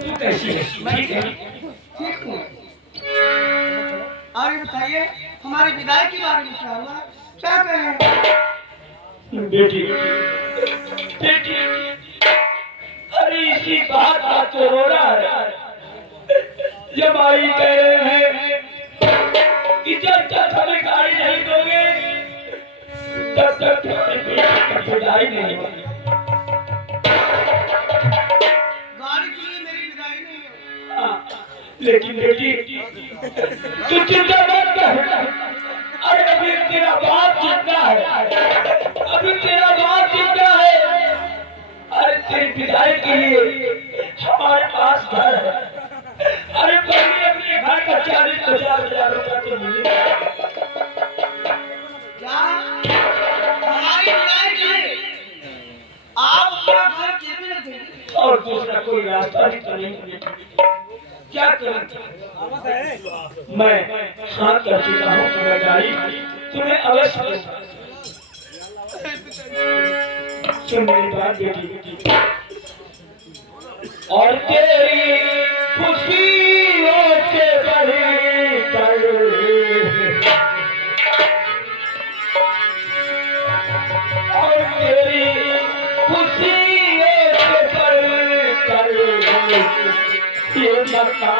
तू कैसी है? ठीक है? ठीक हूँ। और ये बताइए हमारी विदाई के बारे में क्या हुआ, क्या कहें? बेटी बेटी, अरे इसी बात का तो रो रहा है। जब आई कह रहे हैं कि जब तक हमें गाड़ी नहीं दोगे तब तक तुम्हारी बेटी की विदाई नहीं होगी। गाड़ी के लिए मेरी विदाई नहीं है। हाँ, लेकिन बेटी तू चिंता मत कर। अरे अभी तेरा बाप जिंदा है, अभी तेरा बाप जिंदा है। अरे तेरी विदाई के लिए हमारे पास घर है। अरे पहले अपने घर का 40-50 हजार रुपया तो मिलेगा। क्या हमारी विदाई के लिए आप अपना घर गिरवी रख देंगे? और दूसरा कोई रास्ता भी तो नहीं। क्या करूं? मैं हाँ कर चुका हूँ कि मैं गाड़ी तुम्हें अवश्य दूंगा। सुन मेरी बात बेटी, और तेरी खुशियों से बढ़कर और तेरी खुशियों से बढ़कर ये मरना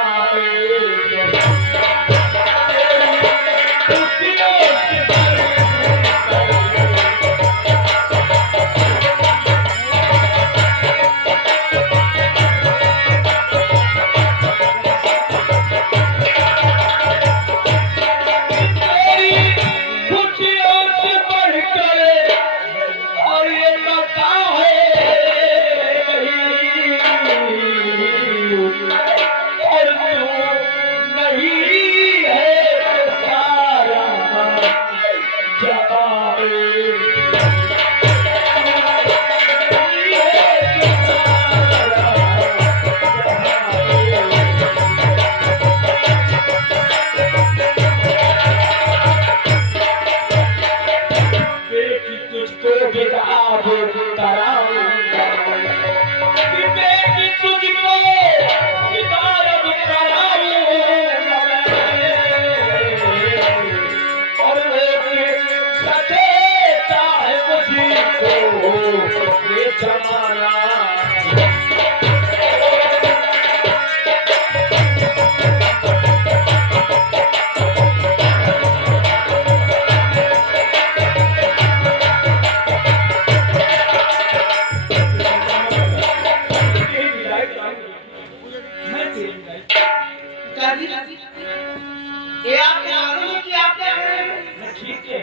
ये आपको मालूम है कि आप क्या कर रहे हैं? ठीक है,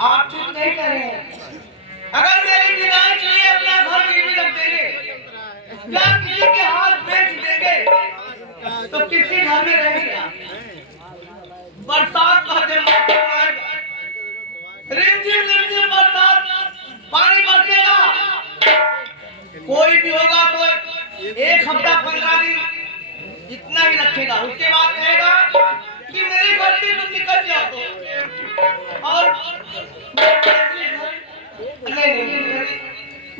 आप ठीक नहीं कर रहे हैं। अगर मेरी विदाई के लिए अपना घर गिरवी रख देंगे या किसी के हाथ बेच देंगे तो किसी घर में रहेंगे? बरसात का दिन रिमझिम रिमझिम बरसात, पानी बरसेगा। कोई भी होगा तो 1 हफ्ता 15 दिन इतना ही रखेगा, उसके बाद कहेगा कि मेरी गलती तुम निकल जाओ। और नहीं,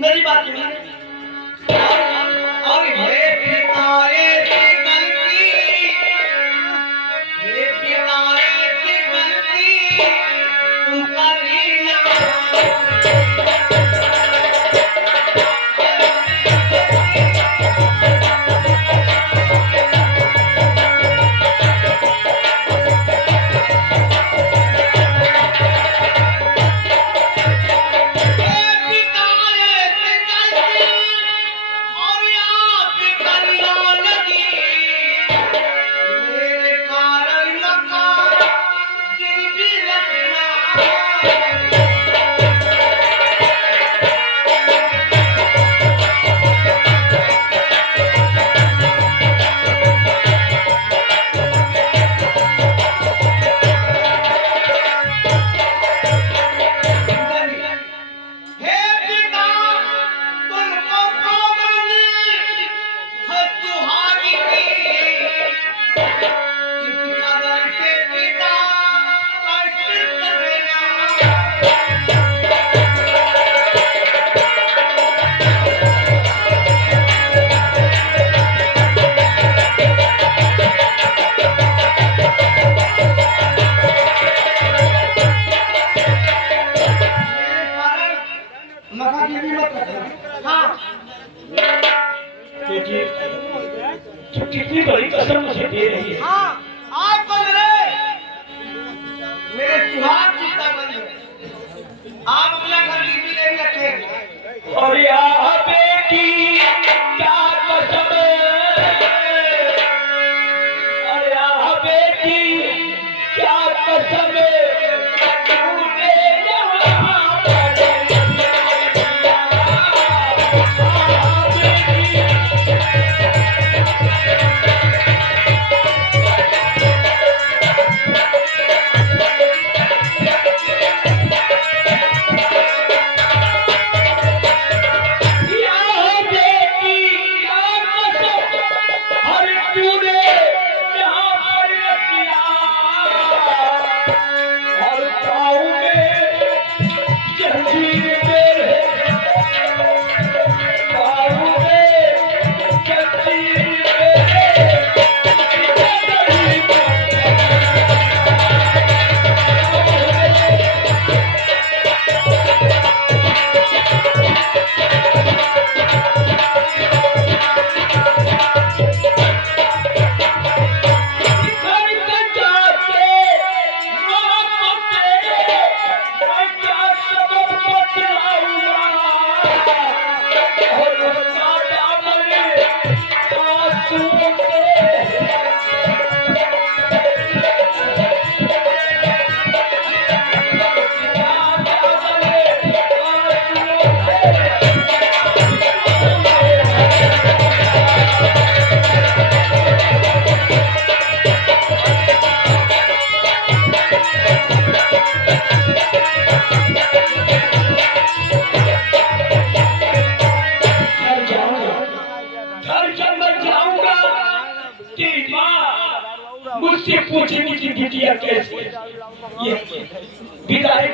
मेरी बात सुनिए। और ये पिताए की गलती, ये पिताए की गलती तुम करी ना। और बेटी तू कितनी बड़ी कसम मुझे दे रही है। हाँ, आप बन रहे मेरे सुहाग जितना बन रहे। आप अपना घर गिरवी नहीं रखे। और यहाँ बेटी क्या कसम और यहाँ बेटी क्या कसम तूने यहाँ पर मुझसे पूछेंगी कि बिटिया कैसे ये विदाई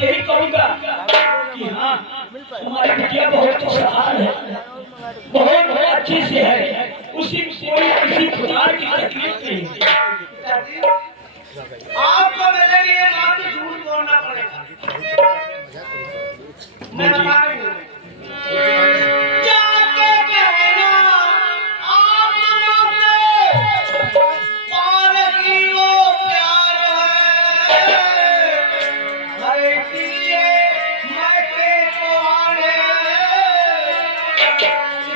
यही कहूँगा कि हाँ हमारी बिटिया बहुत खुशहाल है, बहुत अच्छी से है, उसी कोई किसी प्रकार की तकलीफ नहीं है। आपको मेरे लिए माँ से झूठ बोलना पड़ेगा। मैं बता रही हूँ। जाके कहना आप माँ से पार की वो प्यार है, हर इसलिए मैं के को आने,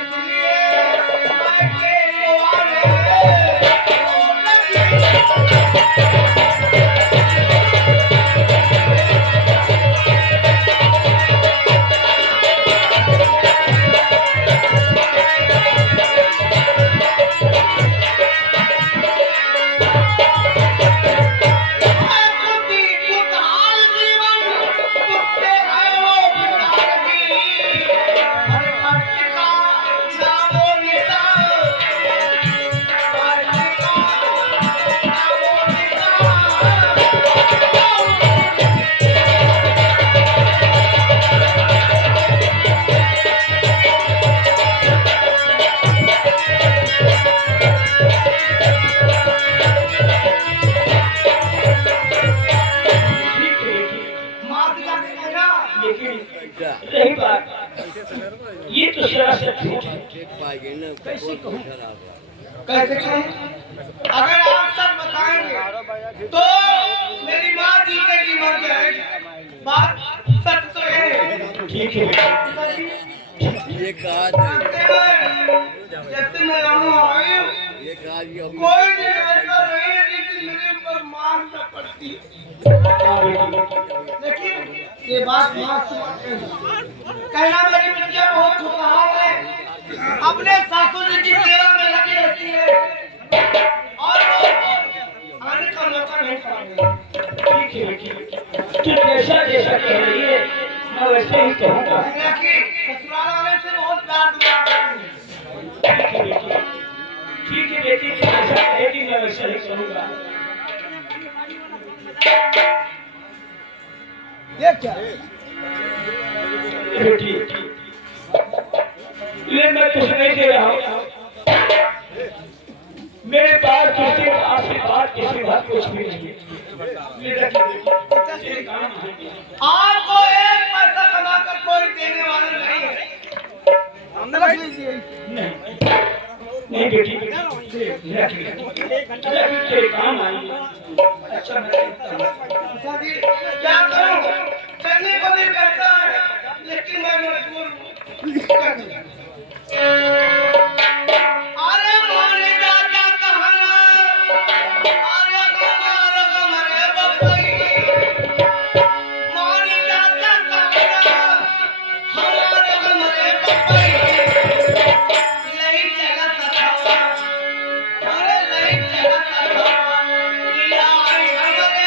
इसलिए मैं के को आने, वो लगी। रही बात ये तो सरासर झूठ है। कैसे कहूँ कैसे कहूँ? अगर आप सब बताएंगे तो मेरी माँ जीतेगी मर जाएगी। बात सच तो ये है। ठीक है ये कहा जैसे मैं यहाँ आई हूँ कोई भी ऐसा नहीं है कि मेरे ऊपर मार न पड़ती। लेकिन ये बात माँ कहना मेरी बिटिया बहुत खुशहाल है, अपने सासू जी की सेवा में लगी रहती है और वो आने का मौका नहीं पाएंगे। ठीक है तू जैसा जैसा कह रही है मैं वैसे ही कहूँगा। ससुराल वाले से बहुत प्यार दिया। ठीक है बेटी तू जैसा कहेगी मैं वैसा ही कहूँगा। ये क्या बेटी ये मैं तुझे नहीं दे रहा हूँ, मेरे पास किसी आशीर्वाद किसी बात कुछ भी नहीं है। आपको एक पैसा कमाकर कोई देने वाला नहीं है। रख लीजिए। नहीं नहीं बेटी रख लीजिए काम आई। अच्छा अच्छा जी, क्या करूं? करने को दिल करता है, लेकिन मैं मजबूर हूं। अरे मोरे दादा कहना, अरे गमरे बबई, मोरे दादा कहना, हमारे गमरे बबई, नहीं चला सखा, अरे नहीं चला सखा, लिया हमारे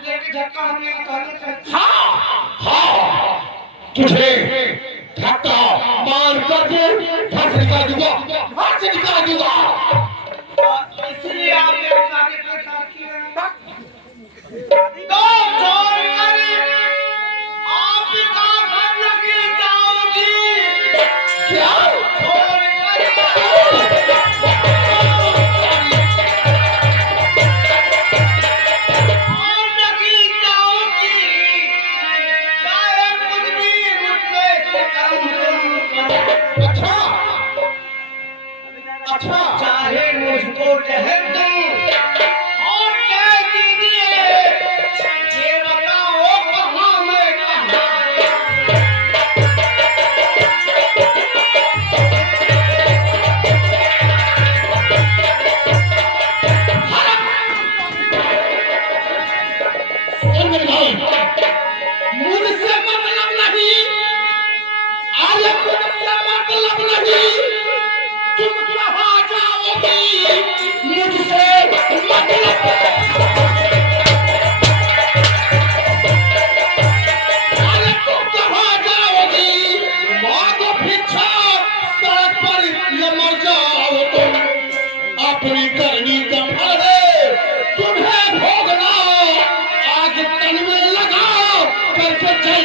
मुझे की झटका हमने निकालना चाहिए। हाँ तुझे धक्का मार करके घर से निकाल दूंगा, घर से निकाल दूंगा। इसलिए आप मेरे शादी के साथ किए हैं। तो छोड़ कर आप का घर लगे जाओगी। क्या छोड़ कर और लगी जाओगी। चाहे कुछ भी मुझ पे करो। अच्छा अच्छा चाहे मुझको जहर दूं और कह दीजिए ये बताओ कहाँ मैं कहाँ। सुन मेरे भाई, मुझसे मतलब नहीं, अरे मुझसे मतलब नहीं, तुम कहाँ जाओगी, मुझसे मतलब। अरे तुम कहाँ जाओगी, मांगो भिक्षा, सड़क पर ये मर जाओ तुम, अपनी करनी का फल है, तुम्हें भोगना, आग तन में लगा करके चल।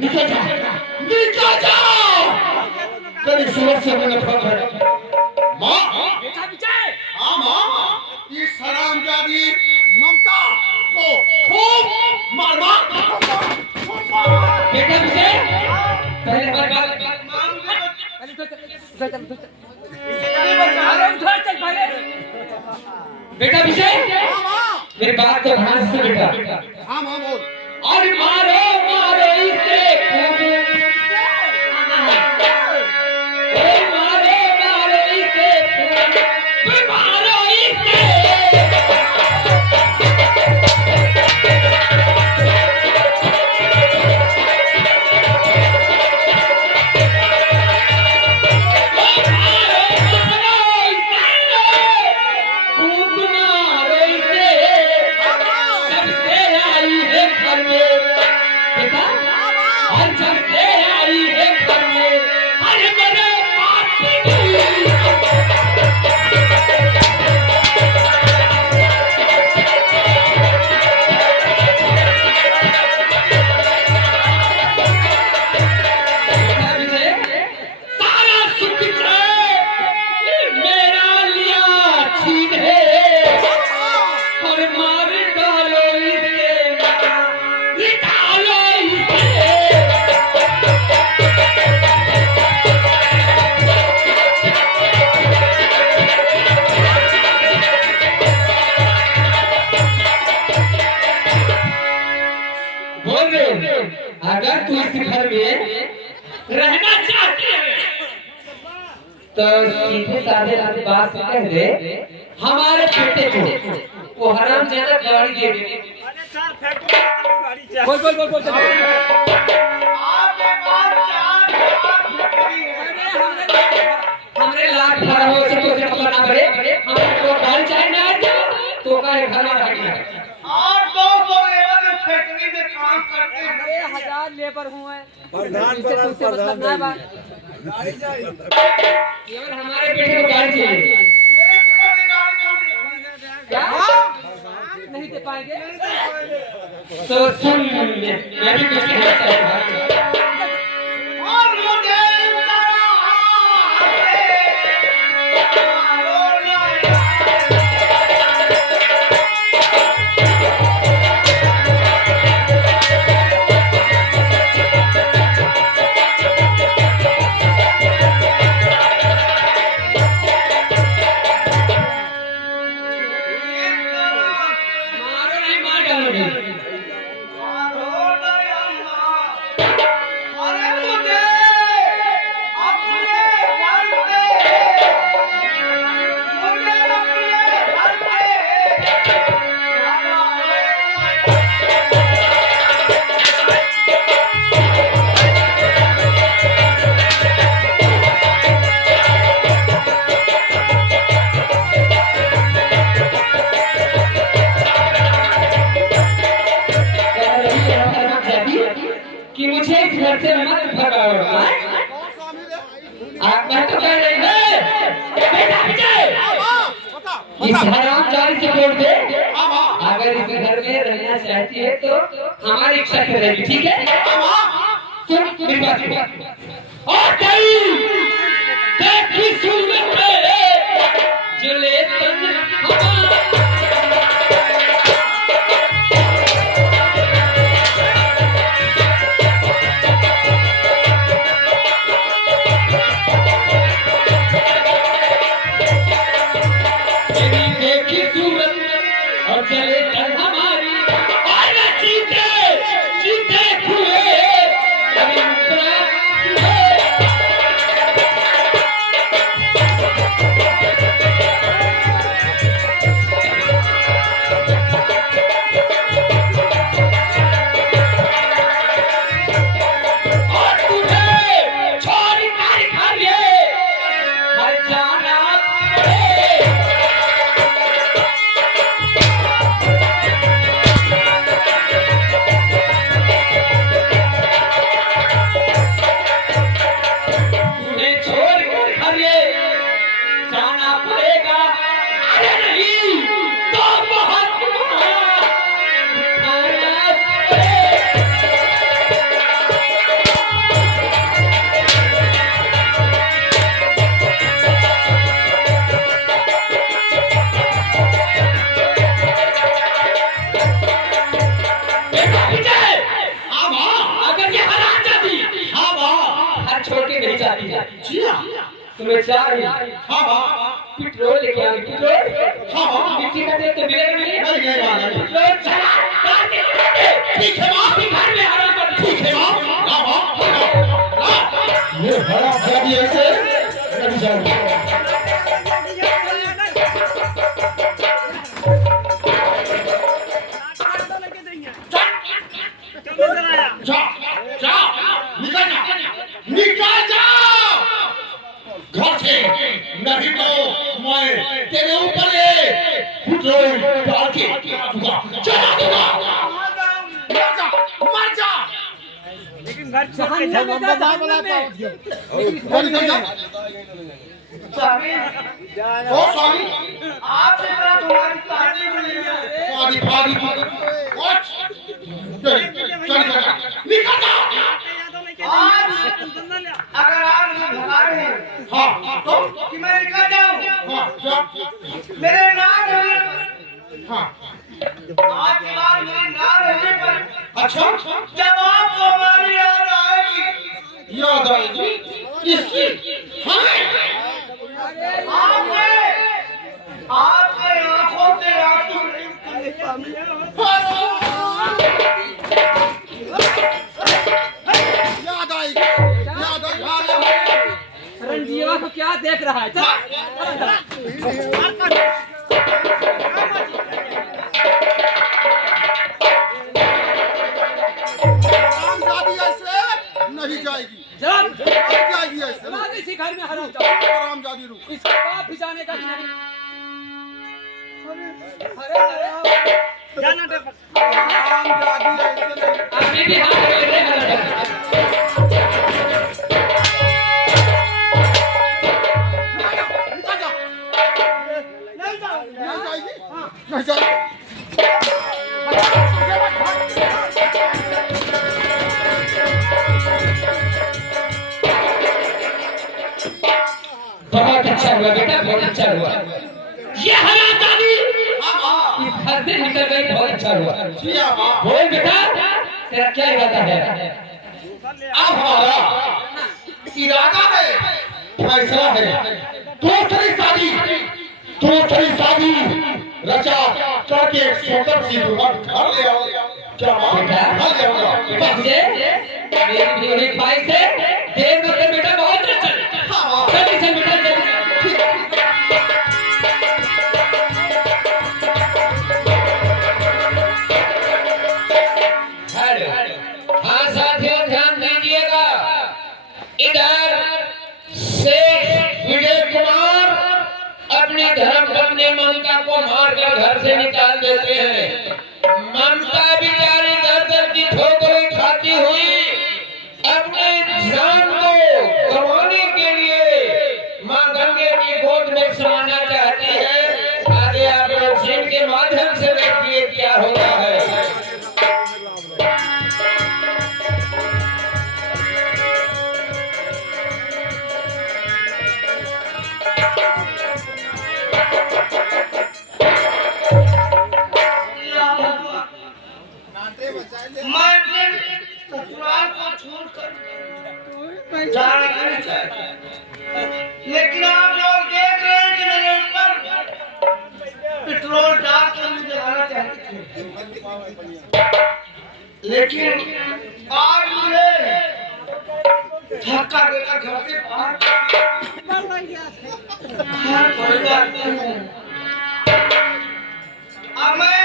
निकल जा, निकल जा। तेरी सूरत से मुझे नफरत है। माँ, हाँ माँ, इस हरामजादी ममता को खूब मार मार। बेटा मुझे पहले बेटा विजय, मेरी बात को ध्यान से बेटा। हाँ माँ बोल। और मारो मारो इसे खूब, मारो मारो इसे खूब, मारो इसे। अगर तू इस घर में रहना चाहती है तो सीधे साधे बात कह दे, हमारे बेटे को वो हराम ज्यादा गाड़ी दे दे। बोल बोल बोल बोल आपके पास 4 लाख रुपए है। हमरे लाख भरा हो से तो से पता ना पड़े, हमको तो गाड़ी चाहिए ना तो का घर में रखना। और 200 लेबर फैक्ट्री में काम करते हैं। 1000 लेबर हुए प्रधान केवल हमारे बेटे को गाड़ी चाहिए। मेरे पिता ने गाड़ी क्या नहीं दे पाएंगे। तो सुन, मैं भी कुछ कहना चाहता हूँ। और मुझे मारो नहीं, मार डालोगे। मारो इस हरामजादी से बोल दे, हाँ हाँ अगर इस घर में रहना चाहती है तो हमारी इच्छा करेगी, ठीक है? सुन मेरी बात को। और कहीं देखी सुन जले तन देखी सूरत और चले तन हमारी और न जीते जीते हुए कभी उतरा और तुझे छोरी कारी खाइए हर जाना पड़े। तुम्हें छोड़कर घर ये जाना पड़ेगा, अरे नहीं तो बहुत उठाना पड़ेगा। बेटा विजय, हाँ माँ अगर ये हरामजादी हाँ माँ घर छोड़ के नहीं जाती है, जी हाँ तुम्हें चाहिए हाँ माँ पेट्रोल लेके आगे, पेट्रोल हाँ माँ मिट्टी का तेल तो मिलेगा नहीं, नहीं नहीं माँ नहीं पेट्रोल चला डाल के लेके। ठीक है माँ इसी घर में हराम कर ठीक है माँ हाँ माँ हाँ ये हरामजादी ऐसे नहीं जाएगी। जा जा निकल जा निकल जा घर से, नहीं तो मैं तेरे ऊपर ये पेट्रोल डाल के दूंगा, जला दूंगा। मर जा मर जा। जहन्नम में जा, जहन्नम में। निकल जा। स्वामी ओ स्वामी आपसे बड़ा तुम्हारी कहानी बनी है। सॉरी भागी व्हाट निकल जा निकल जा। आज अगर आप मुझे भगा रहे हैं हाँ तो कि मैं निकल जाऊं, हाँ जा मेरे ना रहने पर, हाँ आज के बाद मेरे ना रहने पर अच्छा जब आपको हमारी याद आएगी, याद आएगी किसकी? हमें आपके आंखों से आंसू नहीं याद आएगी याद आएगी। रंजीवा को क्या देख रहा है? हरामजादी ऐसे नहीं जाएगी, जब नहीं जाएगी ऐसे। समाज इसी घर में हराम हरामजादी रुक। इसका बाप भी जाने का नहीं। अरे अरे हरामजादी ऐसे नहीं। अपने भी हाथ में ले हराम। निकल जा। नहीं जाऊं। नहीं जाएगी नहीं जाएगी। बहुत अच्छा हुआ बेटा, बहुत अच्छा हुआ। ये हरामजादी इस घर से निकल गई, बहुत अच्छा हुआ। जी हाँ माँ। बोल बेटा, तेरा क्या इरादा है? अब हमारा इरादा है, फैसला है, दूसरी शादी रचा करके सोकर सी दुल्हन घर ले आओ। क्या माँ? बेटा, घर ले आऊंगा। बस मेरी भी एक भाई से देर मत कर बेटा, बहुत अच्छा। जल्दी से बेटा, जल्दी से। हेलो, हाँ साथियों ध्यान दीजिएगा, इधर शेख विजय कुमार अपनी धर्म पत्नी ममता को मारकर घर से निकाल देते हैं। ममता बेचारी दर दर की ठोकरें खाती हुई अपने जान को गंवाने के लिए मां गंगे की गोद में समाना चाहती है। आगे हो रहा है। मैं अपने ससुराल को छोड़कर जाना नहीं चाहता, लेकिन आप लोग देख रहे हैं कि मेरे ऊपर पेट्रोल डालकर मुझे जलाना चाहते थे, लेकिन आज मुझे धक्का देकर घर से बाहर कोई बात नहीं है। अब मैं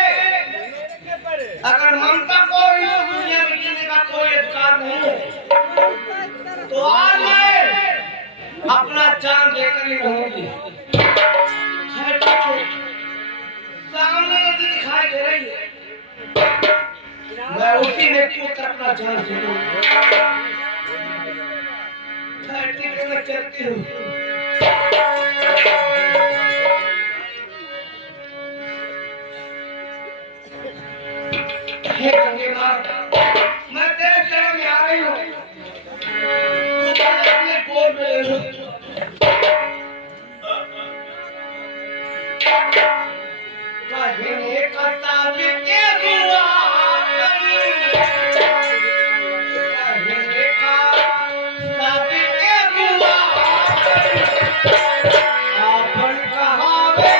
अगर ममता को इस दुनिया में जीने का कोई अधिकार नहीं है, तो आज मैं अपना जान देकर ही रहूंगी। खैर ठीक है, सामने नदी दिखाई दे रही है, मैं उसी में कूद कर अपना जान दे दूंगी। खैर ठीक है, मैं चलती हूँ। हे गंगे माँ, मैं तेरे चरण में आ रही हूँ, तू मुझे अपने गोद में ले लो। कहने का बीते हुआ कहने का बीते हुआ आपन कहावे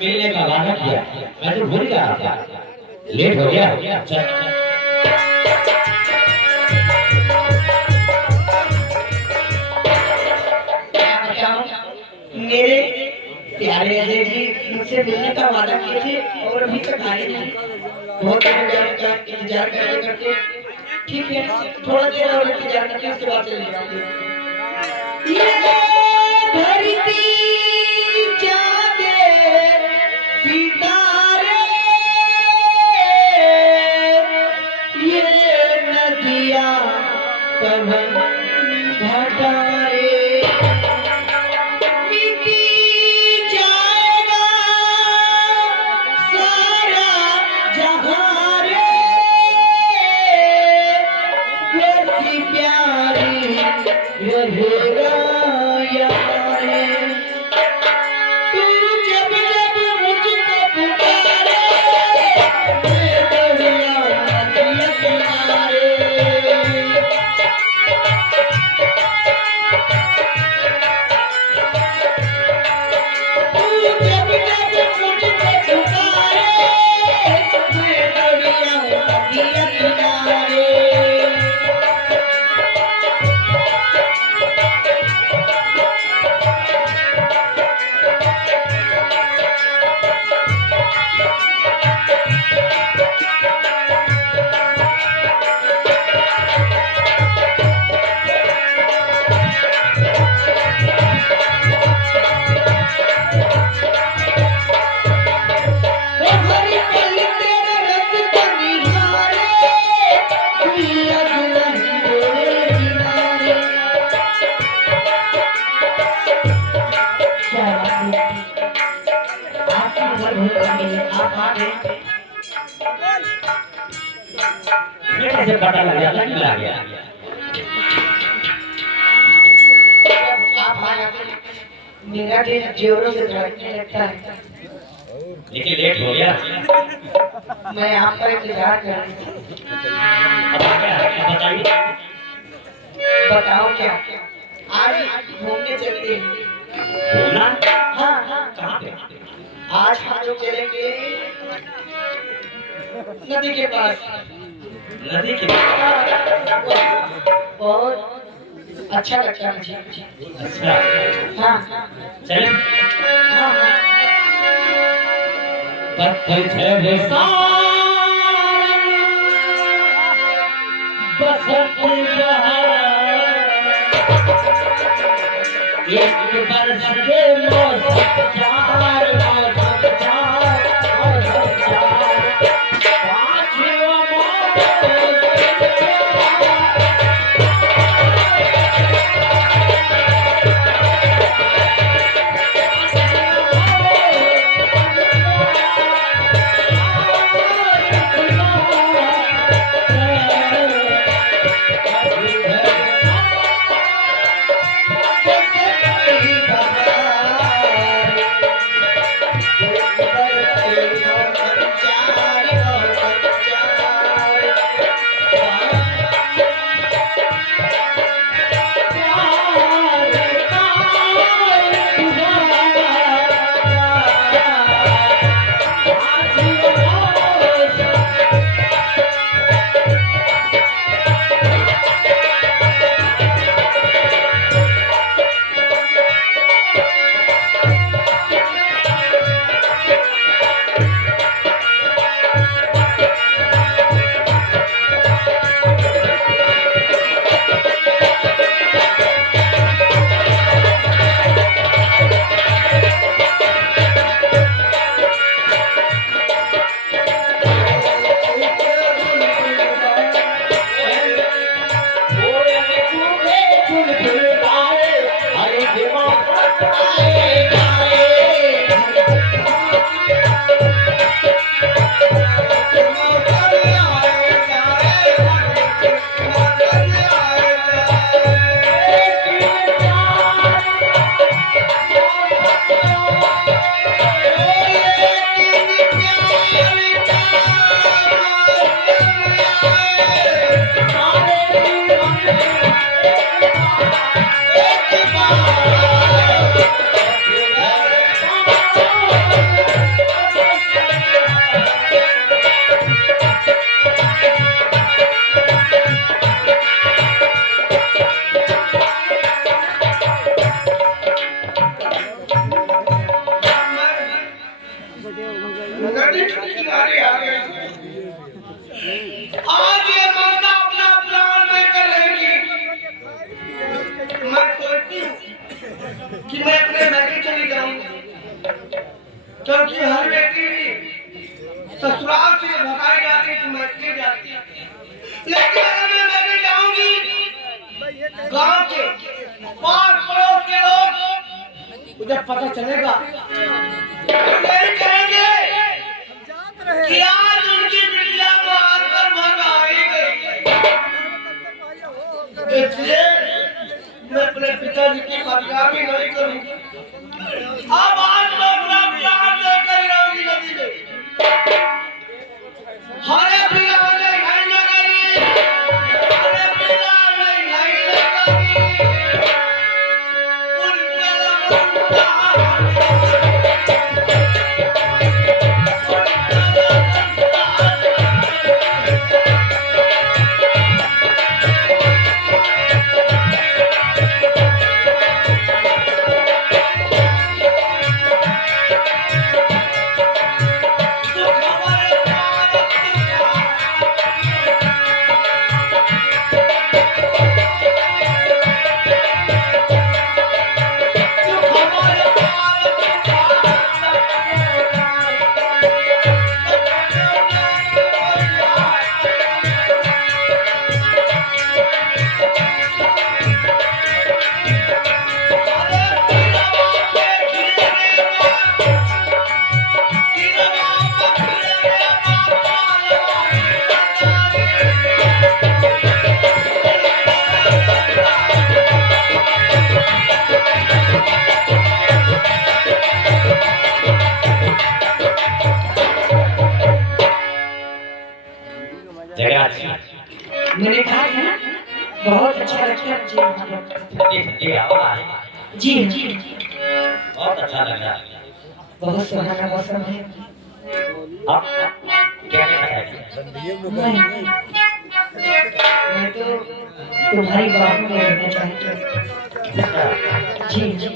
मिलने का वादा किया, मैं तो भूल गया था, लेट हो गया। मेरे प्यारे अजय जी मुझसे मिलने का वादा किए थे और अभी तक आए नहीं। बहुत इंतजार करते करते, ठीक है थोड़ा देर और इंतजार करके उसके बाद चले जाऊंगी। धरती सितारे ये नदियाँ पवन घटारे बीती जाएगा सारा जहाँ रे, वैसी प्यारी रहेगा यारे। कैसे पता लग गया? लग गया। आप आ जाते मेरा दिल जोरों से धड़कने लगता है, लेकिन लेट हो गया। मैं आपका इंतजार कर रही थी। अब क्या बताइए? बताओ क्या? आज घूमने चलते हैं। घूमना हाँ हाँ कहाँ पे? आज हम लोग चलेंगे नदी के पास। नदी के बहुत अच्छा लगता है मुझे। अच्छा हाँ हाँ चले हाँ हाँ पत्थर बसत एक बरस के मौसम चार मौसम चार मौसम चार पाँचवा नदी के किनारे आ गए। आज ये माता अपना प्लान लेकर रहेगी। मैं सोचती हूँ कि मैं अपने मैके चली जाऊंगी, क्योंकि हर बेटी भी ससुराल से भगाई जाती तो मैके जाती, लेकिन अगर मैं मैके जाऊंगी गांव के पास पड़ोस के लोग मुझे पता चलेगा नहीं कहेंगे कि आज उनकी बिटिया को आकर भगाई गई। इसलिए मैं अपने पिताजी की बदनामी नहीं करूंगी। अब आज मैं अपना प्लान लेकर रहूंगी नदी में। हरे पिया ने नहीं लगाई, हरे पिया ने नहीं लगाई, उनके लगता जगह अच्छी। मैंने कहा था बहुत अच्छा लगता है जी हमारे। ठंडी हवा है, जी जी बहुत अच्छा लग रहा है। बहुत सुहाना मौसम है। आप क्या कहना चाहते मैं तो तुम्हारी बाहों में रहना चाहती हूँ। हैं? जी जी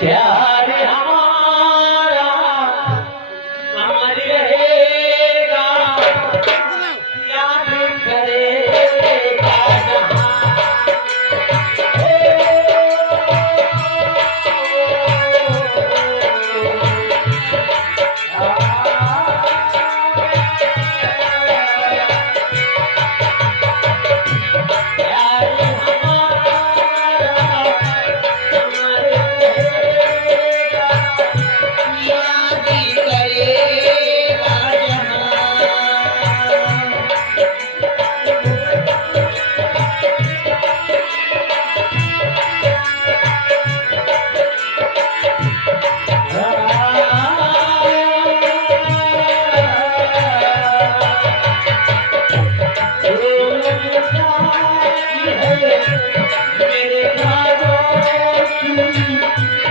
प्यार हमारा अमर रहेगा, याद करेगा जहां। प्यार हमारा अमर रहेगा, याद करेगा जहां। मेरे ख्वाबों की मैं तेरा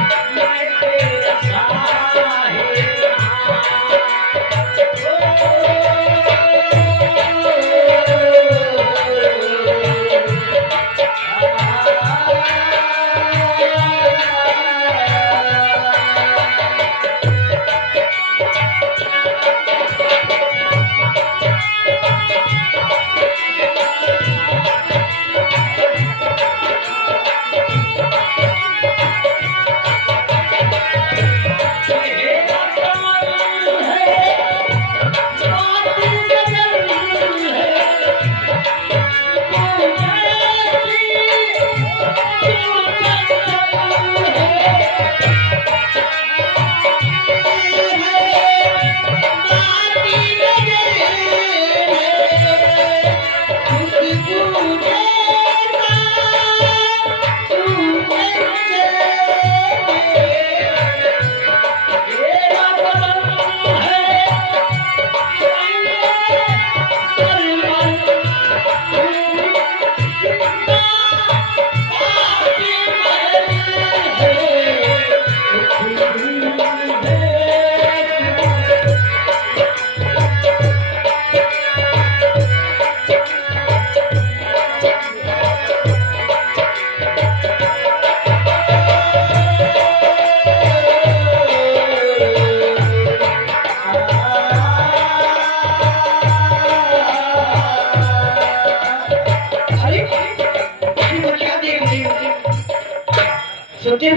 सुनते हो?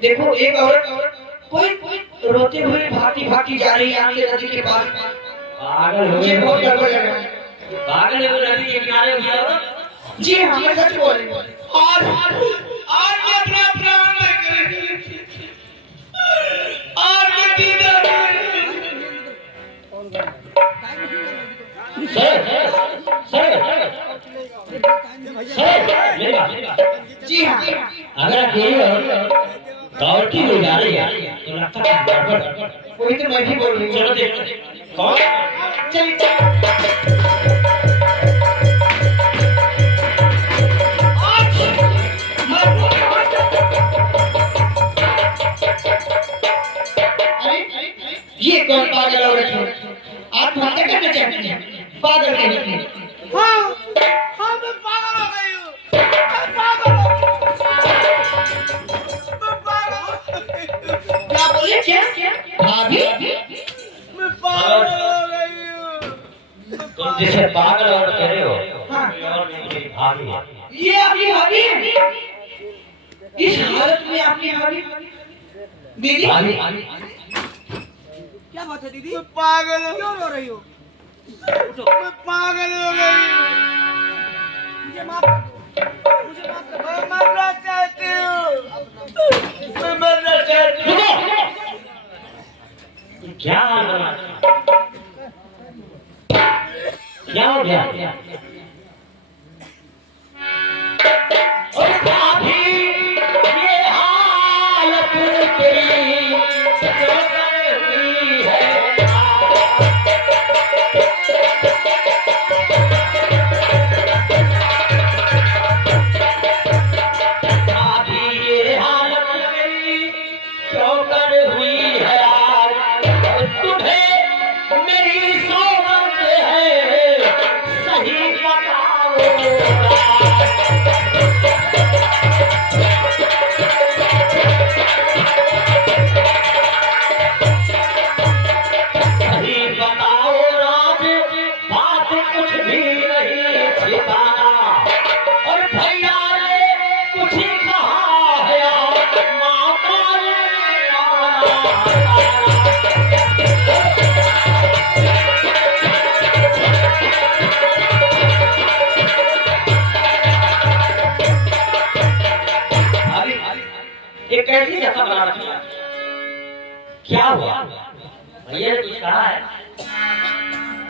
देखो एक औरत कोई रोते हुए भागी भागी जा रही है आगे नदी के पास। पागल हो मुझे गए, बहुत गड़बड़ लग रहा है। पागल हो नदी के किनारे गया हो। जी हाँ मैं सच बोल रही हूँ। आज मैं अपना प्राण लेकर आज मैं दीदा सर मेरी बात। जी हाँ अगर अकेले हो दौड़ती हुई जा रही है तो लगता है गड़बड़। वही तो मैं भी बोल रही हूँ। चलो देखो कौन। चलिए अरे ये कौन पागल औरत है? आत्महत्या करना चाहती है पागल कहने की। हाँ हाँ मैं पागल हो गई हूँ मैं पागल हो गई क्या बोले क्या भाभी? मैं पागल हो गई हूँ तुम जिसे पागल और कह रहे हो हाँ। और मेरी भाभी है। ये आपकी भाभी है? इस हालत में आपकी भाभी? दीदी भाभी क्या बात है दीदी? मैं पागल हो क्यों रो रही हो? मैं पागल हो गई मुझे माफ कर दो, मुझे माफ कर दो। मैं मरना चाहती हूँ मैं मरना चाहती हूँ क्या हाल बना? क्या हो गया? ओ भाभी ये हालत तेरी क्यों हुई है? नहीं ठिकाना और भैया ने कुछ ही कहा है माता ने ये कैसी जगह बना रखी है? क्या हुआ भैया ने कुछ कहा है?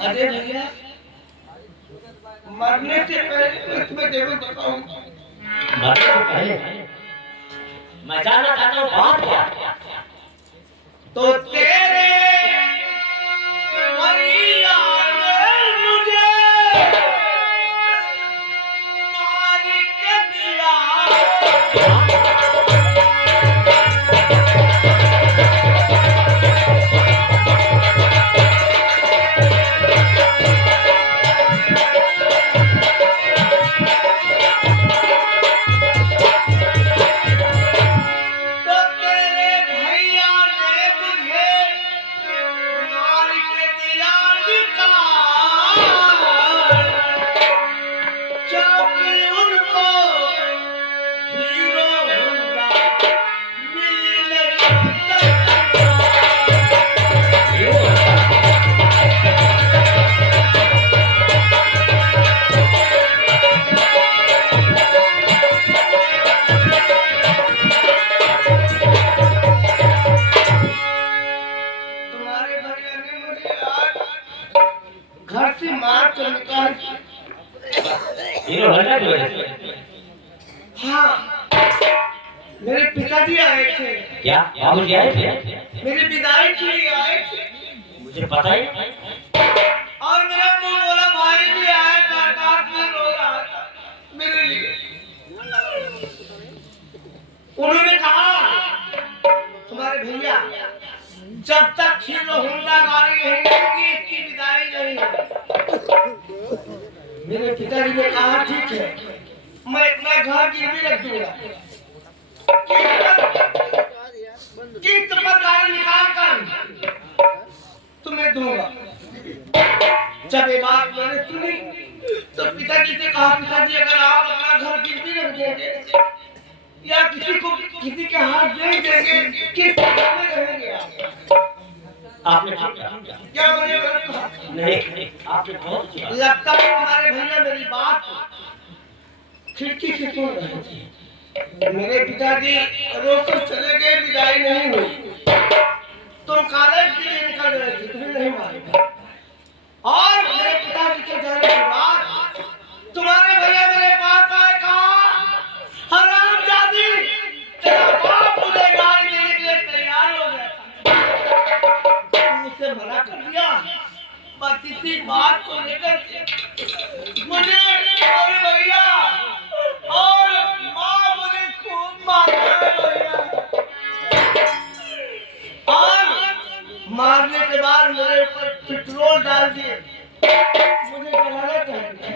अरे भैया मरने से पहले मैं तुम्हें जरूर बताऊंगा। मरने से पहले मैं जानना चाहता हूँ बात क्या? तो तेरे भैया ने मुझे मार के दिया। घर से मार कर निकाल। हाँ मेरे पिताजी आए थे। क्या बाबूजी आए थे? मेरी विदाई के लिए आए थे। मुझे पता ही और मेरा मुंह बोला भाई भी आया था, रात में रो रहा था मेरे लिए। उन्होंने कहा तुम्हारे भैया जब तक हीरो होंडा गाड़ी नहीं मिलेगी इसकी विदाई नहीं होगी। मेरे पिताजी ने कहा ठीक है मैं अपना घर गिरवी रख दूंगा, किस्त पर गाड़ी निकाल कर तुम्हें दूंगा। जब ये बात मैंने सुनी तो पिताजी से कहा पिताजी अगर आप अपना घर गिरवी रख देंगे या किसी के हाथ नहीं देंगे किस में रहेंगे आपने क्या मुझे नहीं आपने बहुत लगता है तुम्हारे भैया मेरी बात खिड़की से सुन रहे थे। मेरे पिताजी रोकर चले गए, विदाई नहीं हुई। तुम कॉलेज के लिए निकल रहे थे, तुम्हें नहीं मालूम। और मेरे पिताजी के जाने के बाद तुम्हारे भैया मेरे पास आए, कहा हरामजादी तेरा बाप मुझे गाड़ी देने के लिए तैयार हो गया था, मुझसे मना कर दिया। बस इसी बात को लेकर मुझे और भैया और माँ मुझे खूब मारा है भैया। और मारने के बाद मेरे ऊपर पेट्रोल डाल दिए, मुझे जलाना चाहिए।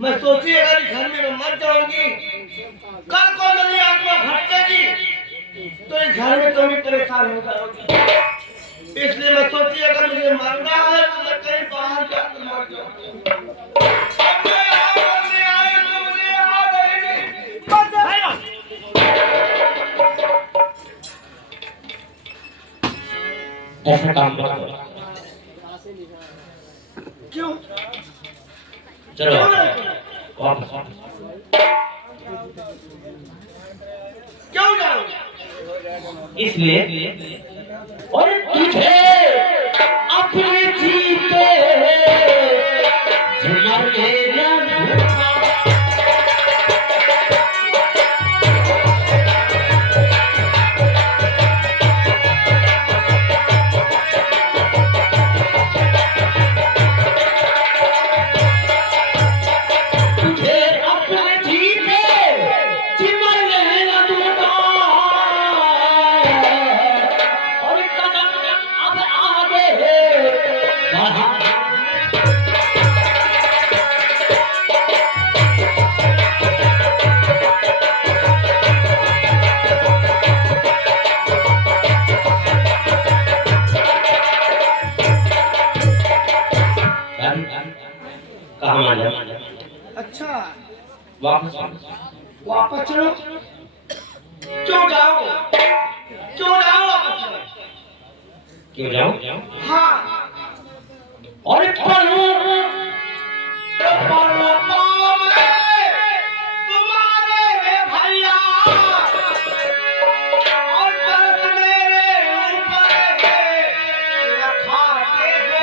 मैं सोची अगर इस घर में मैं मर जाऊंगी, कल को मेरी आत्मा भटकेगी तो इस घर में तुम ही परेशान हो जाओगी। इसलिए मैं सोची अगर मुझे मरना है तो मैं कहीं बाहर जाकर मर जाऊं। अब मैं यहाँ मरने आए तो मुझे यहाँ रहेगी। ऐसा काम करो। क्यों? चलो वापस क्यों जाऊं? इसलिए और तुझे अपने जीते मरने न दूंगा। तुझे अपने जीते मरने न दूंगा। और कदम अब कहाँ मान जाओ? अच्छा वापस वापस चलो। क्यों जाओ वापस चलो? क्यों जाओ? हाँ और पढ़ो पढ़ो पाओ मैं तुम्हारे रे भैया और दर्द मेरे ऊपर है रखा के दो।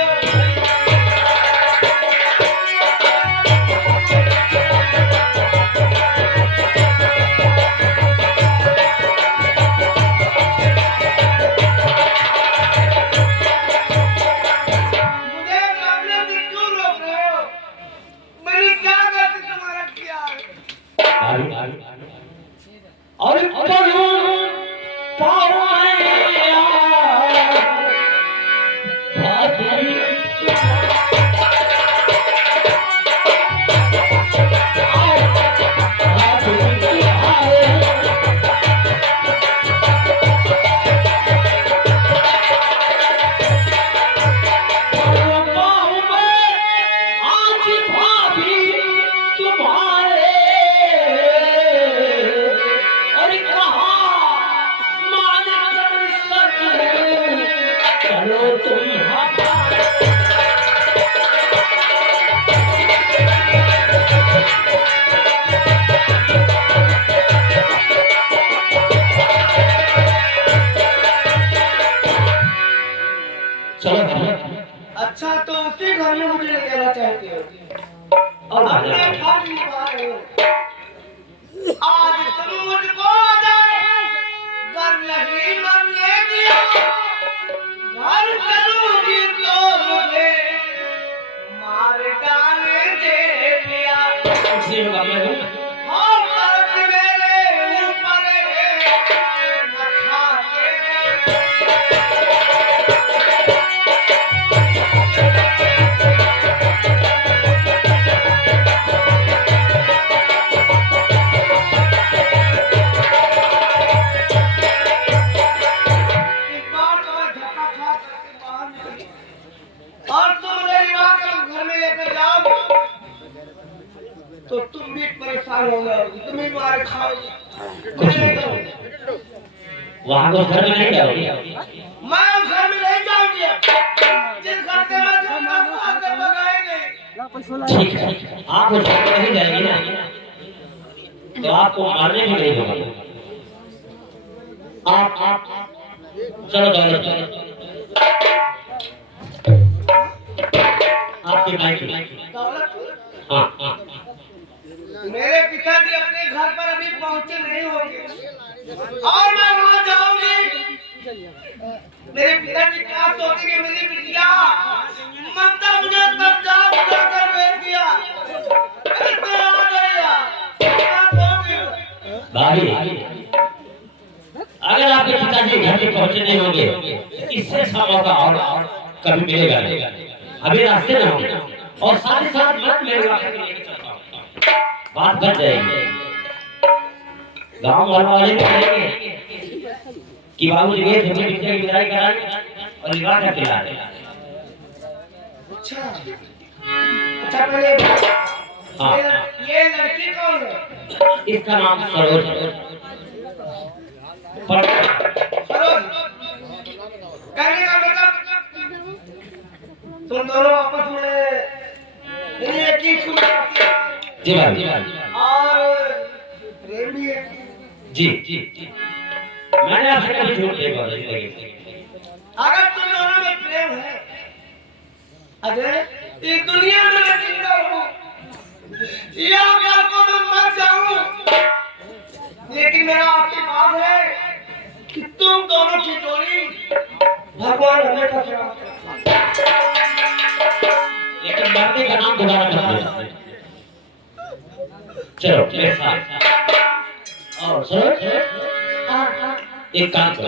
मुझे मामले से क्यों रोक रहे हो? मैंने क्या गलती तुम्हारा किया है? और पढ़ो पाओ अच्छा तो उसी घर में मुझे ले जाना चाहते हो? हमने घर निभाए आज तुम मुझको घर लगी मन ले दिया। घर चलूंगी तो मुझे मार डालेंगे भैया। हाँ दर्द मेरे ऊपर है रखा के दो। इस बार तो मैं धक्का खा करके बाहर निकली और तुम मुझे रिवा कर घर में लेकर जाओगे तो तुम भी परेशान हो जाओगी, तुम भी मार खाओगी। मैं नहीं जाऊंगी। वहाँ को घर में नहीं जाओगे? मैं उस घर में नहीं जाऊंगी। जिस घर से मैं धक्का खा कर भगाएंगे। ठीक है, आप उस घर में नहीं जाएंगे ना तो आपको मारने भी नहीं होगा। आप चलो चलो चलो आपकी बाइक दौलत हाँ हाँ मेरे पिताजी अपने घर पर अभी पहुंचे नहीं होंगे और मैं वहां जाऊंगी। मेरे पिताजी क्या सोचेंगे? मेरी बिटिया ममता मुझे तब जा कर भेज दिया। इतना आ गया क्या कहोगे? भाभी अगर आपके पिताजी घर पे पहुंचे नहीं होंगे इससे अच्छा मौका और कभी मिलेगा नहीं। अभी रास्ते में होंगे और साथ ही साथ मत मेरे बात बच जाएगी। गांव वाले कहेंगे कि बाबू जी ये छोटे बच्चे की विदाई कराने और विवाह का खिला रहे। अच्छा पहले हाँ। ये लड़की कौन है? इसका नाम सरोज है। सरोज कहने का मतलब तुम दोनों आपस में एक ही खून जी भाई और प्रेम भी है। जी जी जी मैंने आपसे कभी झूठ नहीं बोला जिंदगी में। अगर तुम दोनों में प्रेम है अजय इस दुनिया में मैं जिंदा हूँ या कल को मैं मर जाऊँ लेकिन मेरा आशीर्वाद है कि तुम दोनों की जोड़ी भगवान हमेशा सलामत रखे। लेकिन मरने का नाम दोबारा मत लेना। चलो मेरे साथ और सर एक काम करो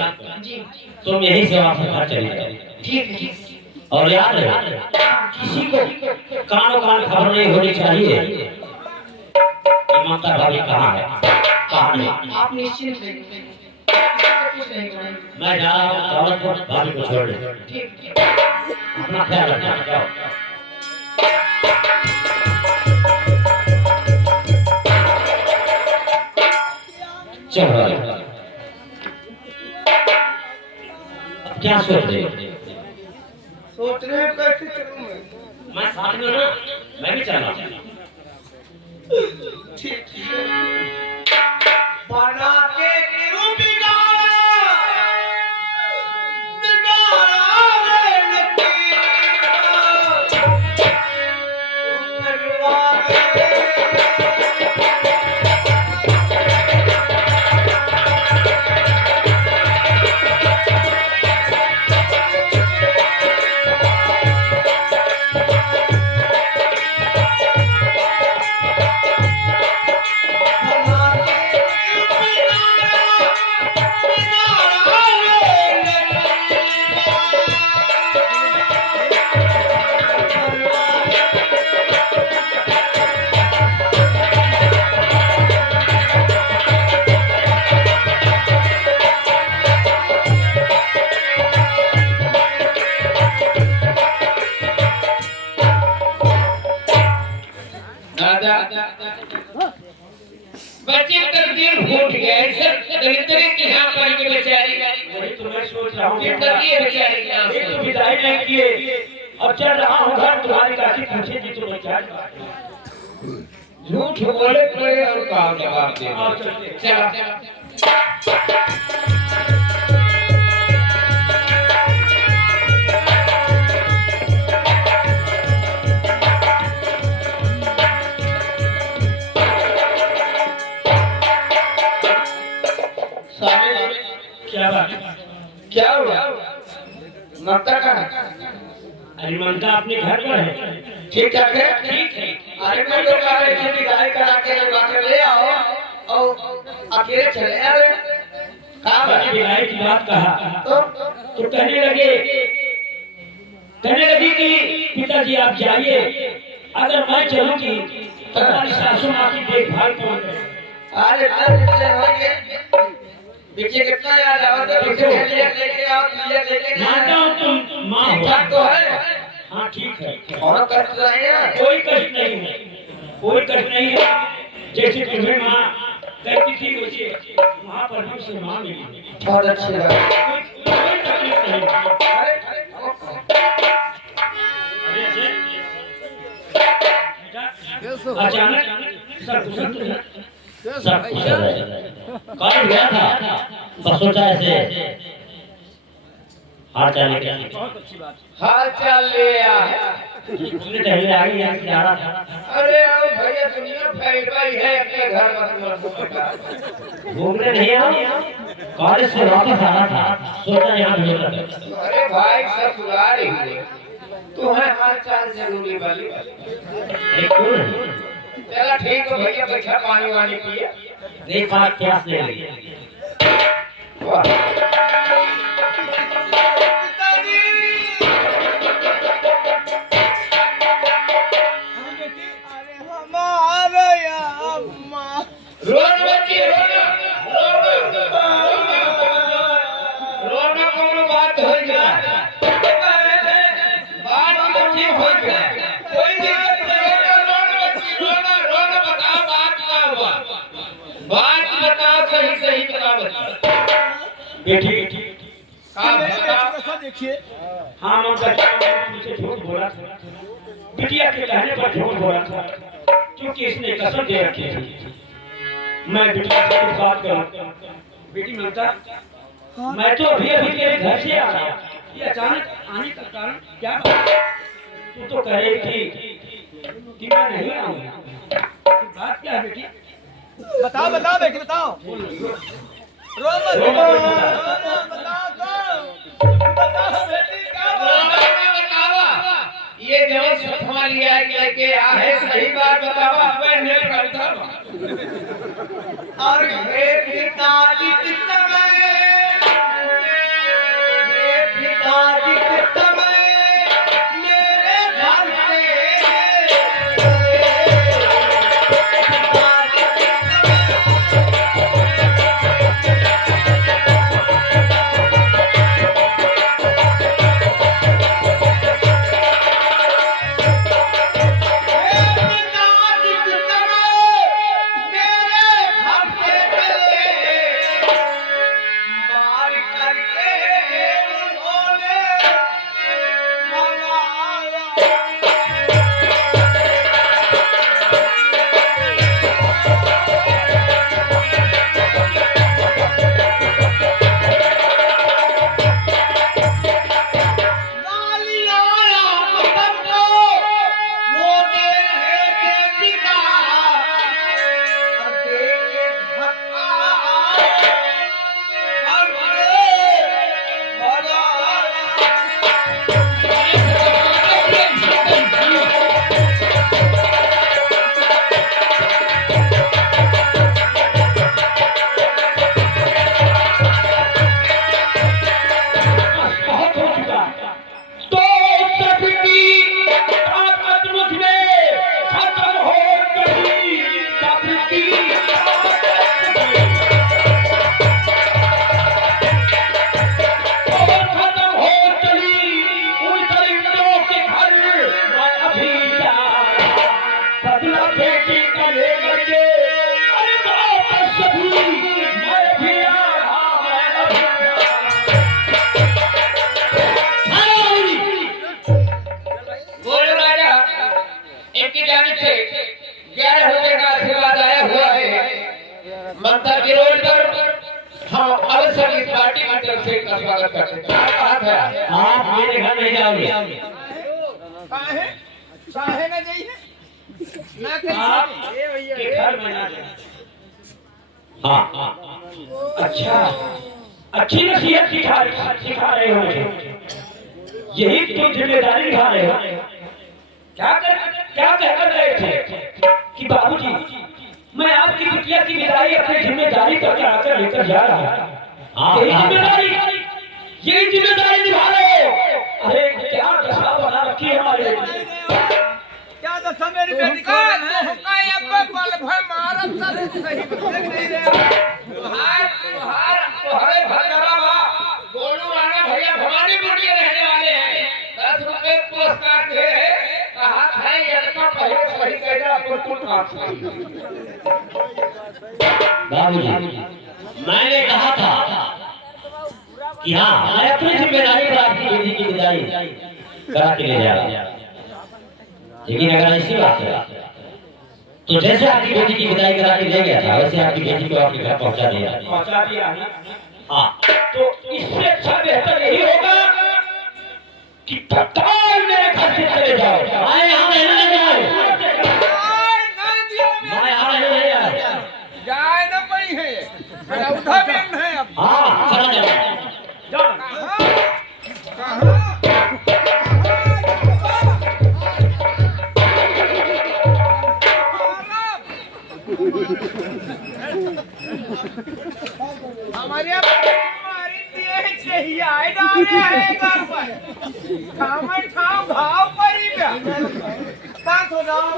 तुम यहीं से वापस घर चली जाओ। ठीक है। और याद है किसी को कानों कान खबर नहीं होनी चाहिए ममता भाभी कहाँ है कहाँ नहीं। आप निश्चिंत रहिए, कुछ नहीं करेंगे। मैं जा रहा हूँ दौलतपुर भाभी को छोड़ दे। ठीक है। अपना ख्याल रखना जाओ। चल रहा है। अब क्या सोच रहे हो? सोच रहे हैं कैसे चलूं मैं साथ में ना, मैं भी चला। ठीक बना के क्यों बिगाड़ा रे बच्चे तकदीर फूट गए सब दलितरी की यहाँ पर के बेचारी वही तो मैं सोच रहा हूँ जिंदगी है बेचारी की यहाँ से तो विदाई नहीं किए अब चल रहा हूँ घर तुम्हारी काकी पूछे जी तो बेचारी झूठ बोले कोई और कहा जवाब दे चला क्या बात क्या हुआ ममता का अरे ममता अपने घर पर है ठीक ठाक है ठीक है अरे मैं तो कह रही थी विदाई करा के लगा कर ले आओ और अकेले चले आ रहे कहाँ विदाई की बात कहा तो कहने लगी कि पिताजी आप जाइए अगर मैं चलूंगी तो हमारी सासू माँ की देखभाल कौन करे अरे पीछे कितना याद आओ तो पीछे लेके आओ लेके मानता हूं तुम मां हो तो है हां ठीक है और कष्ट नहीं है कोई कष्ट नहीं है कोई कष्ट नहीं है जैसे तुम्हें मां कहती थी वैसे वहां पर भी से मां मिली बहुत अच्छी बात कोई तकलीफ नहीं अचानक सब कुछ कल गया था बस सोचा ऐसे हाल चाल ले हाल चाल ले तुमने टहले आगे यहाँ से जा रहा था अरे आओ भैया दुनिया फैल गई है अपने घर मत घूमने नहीं आओ कॉलेज से वापस आ रहा था सोचा यहाँ भेज अरे भाई ससुराल ही तुम्हें हाल चाल जरूरी वाली चला ठीक है भैया बैठा पानी वानी पिए नहीं बात प्यास ले ली रोना कोनो बात हो गया बात ठीक हो गया कोई दिक्कत नहीं रोना बताओ बात क्या हुआ बात बताओ सही बता बेटी देखिए हाँ मुझे झूठ बोला था बिटिया के कहने पर झूठ बोला था क्योंकि इसने कसम दे रखी थी मैं बिटिया से कुछ बात करूं बेटी ममता मैं तो अभी तेरे घर से आ रहा ये अचानक आने का कारण क्या तू तो कह रही थी कि मैं नहीं आऊंगा बात क्या है बेटी बताओ बेटी बताओ ये जो सुखमा लिया लेके आ है सही बात बताओ मैं नहीं करता और हे पिताजी मेरे घर पे जाने से 11 रुपए का आशीर्वाद आया हुआ है। ममता की रोड पर हम अवश्य इस पार्टी की तरफ से इनका स्वागत करते हैं। क्या बात है, आप मेरे घर नहीं जाओगे? काहे ना जाइए ना आपके घर में ना जाए। हाँ अच्छा, अच्छी नसीहत सिखा रहे हो मुझे, यही तुम जिम्मेदारी निभा रहे हो। क्या कहकर गए थे कि बाबूजी मैं आपकी बिटिया की विदाई अपनी जिम्मेदारी पर आकर लेकर जा रहा हूँ, यही जिम्मेदारी निभा रहे हो। अरे क्या दशा बना रखी है हमारे, क्या दशा मेरी बेटी का अब्बा पल भर मारत सही नहीं रे तुम्हारे भगवान गोलू राणा भैया भवानीपुर के रहने वाले हैं। 10 रुपए पुरस्कार दे कहा था लड़का पहले सही कहेगा बाबूजी मैंने कहा था कि हाँ मैं अपनी जिम्मेदारी पर आपकी बेटी की विदाई करा के ले जा रहा हूँ, लेकिन अगर ऐसी बात है तो जैसे आपकी बेटी की विदाई करा के ले गया था वैसे आपकी बेटी को आपके घर पहुंचा दिया। हाँ तो इससे अच्छा बेहतर यही होगा कि तत्काल मेरे घर से चले जाओ। मैं यहाँ रहने नहीं आया, मैं यहाँ रहने नहीं आया। जाए ना पई है उधर में है अब। हाँ चला जाओ। हमारे हमारी देह चाहिए आए डाले हैं घर पर खाम भाव पर ही बात हो जाओ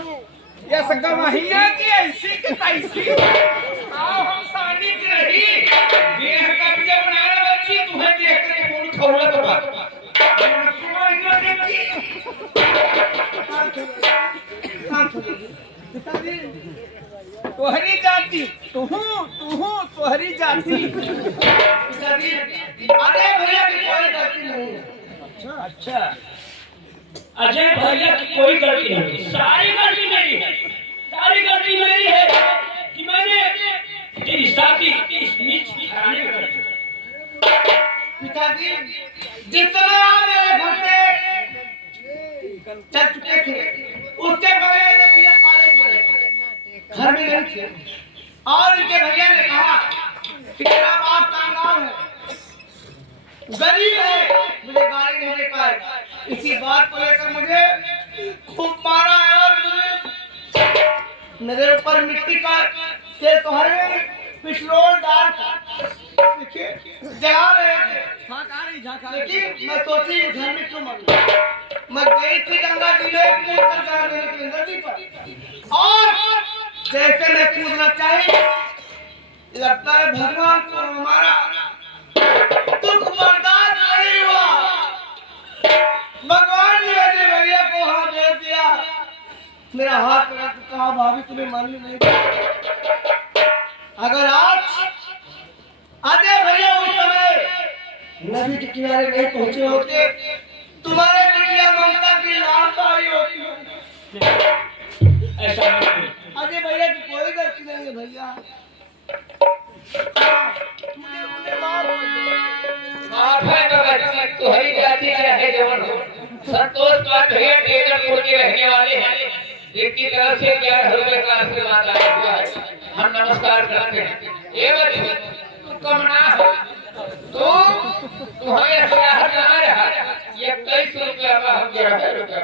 ये सगा महिया की ऐसी की तैसी आओ हम सानी की रही देह का भी बनाना बच्ची तुम्हें देख के पूरी खौला तो बात तोहरी जाति तोहरी जाति अरे भैया की कोई गलती नहीं। अच्छा अजय भैया की कोई गलती नहीं, सारी गलती मेरी है, सारी गलती मेरी है कि मैंने तेरी शादी इस नीच घराने में कर दी। पिताजी जितना मेरे घर से चल चुके थे उसके पहले भैया कॉलेज में घर में नहीं थे और उनके भैया ने कहा कि तेरा बाप कामगार है, गरीब है, मुझे गाड़ी नहीं दे पाएगा। इसी बात को लेकर मुझे खूब मारा है और मुझे मेरे ऊपर मिट्टी का तेल तोहरे पिछलोर डाल देखिए जला रहे थे, लेकिन मैं सोची घर में क्यों मरूं। मैं गई थी गंगा जी में कूद कर जाने की नदी पर और जैसे मैं कूदना चाहिए लगता है भगवान को हमारा दुख बर्दाश्त नहीं हुआ। भगवान ने मेरे भैया को हाथ दे दिया, मेरा हाथ पकड़ के कहा भाभी तुम्हें मालूम नहीं अगर आज अजय भैया उस समय नदी के किनारे नहीं पहुंचे होते तुम्हारे बिटिया ममता की लाश आई होती। ऐसा नहीं, अजय भैया की कोई गलती नहीं है भैया। माफ है तो बच्ची तुम्हारी जाति चाहे जवन हो। संतोष पाठ भैया टेलरपुर के रहने वाले हैं, जिनकी तरफ से 11 रुपए का आशीर्वाद आया हुआ है, हम नमस्कार करते हैं। ये बच्ची तू कमना हो तो तुम्हारे शहर कहाँ रहा, ये 21 रुपया का हम 11 रुपया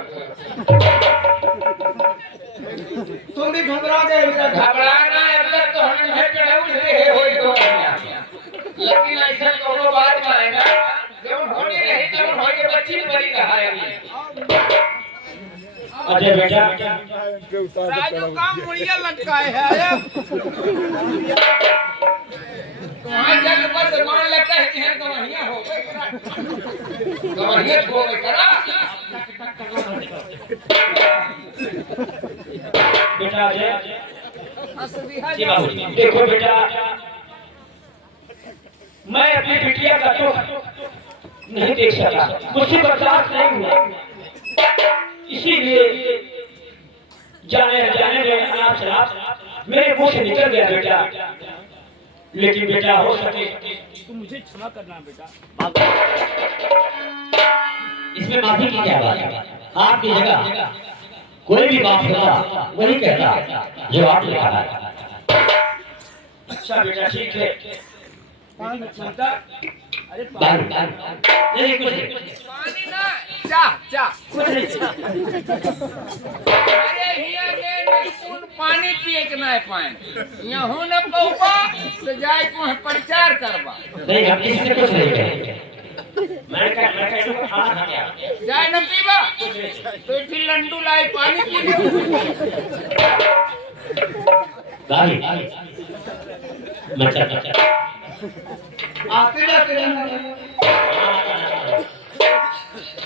तुम भी घबरा गए मेरा घबराना अब तक तो हम नहीं चढ़ाऊ रहे हो तो लेकिन ऐसा कोनो बात ना है ना, जब होने रही तब होने बच्ची बड़ी रहा है। अजय बेटा राजू का मुड़िया लटकाए है वहां जग पर मार लगता है कि है गवाहियां हो गए गवाहियां हो गए करा बेटा अजय जी बाबूजी देखो बेटा मैं अपनी बिटिया का दुख नहीं देख सका, मुझसे बर्दाश्त नहीं हुआ, इसीलिए जाने जाने में अनाप शराब मेरे मुंह से निकल गया बेटा, लेकिन बेटा हो सके तुम मुझे क्षमा करना बेटा। इसमें माफी की क्या बात है? आपकी जगह कोई भी बात होता वही कहता जो आपने कहा है। अच्छा बेटा ठीक है। क्षमता अरे नहीं कुछ नहीं, पानी ना चाह चाह कुछ नहीं। अरे हिया ने बिल्कुल पानी पिए के ना पाए यहाँ हो न पौपा तो जाए को है प्रचार करवा नहीं हम किसी से कुछ नहीं कहेंगे। मैं कह खाना खा गया जाए न पीवा तो फिर लंडू लाए पानी पी गाली मैं चल आते जाते रहना।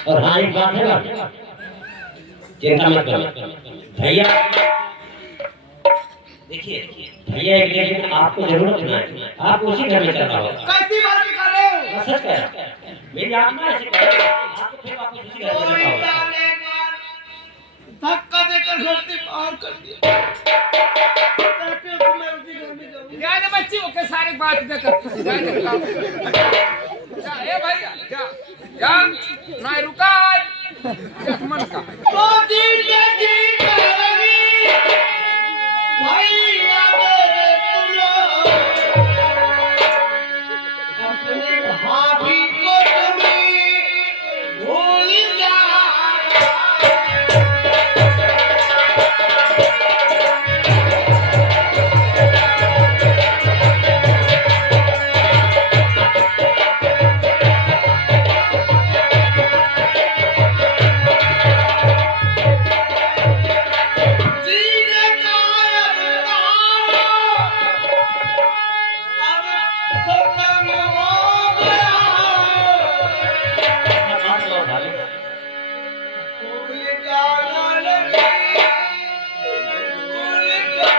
और हाँ एक बात है ना, चिंता मत करो भैया, देखिए भैया एक लेकिन आपको जरूरत ना है, आप उसी घर में चलना होगा। कैसी बात कर रहे हो? मैं सच कह रहा हूँ, मेरी आत्मा ऐसी कह रही है, आपको फिर वापस उसी घर में कोई चलना होगा। जाने मार धक्का देकर धरती पार कर दिया। कहते हो कि मैं उसी घर में जाऊंगी। जाए न बच्ची ओके सारी बात न कर जाए न काम जा ए भैया जा जा ना रुका मन का तो जी करेगी भैया मेरे तुलो अपने भाभी को तुम्हें भूल जा। जीने का अब खत्म हो गया। भूल जाना लगी भूल जा।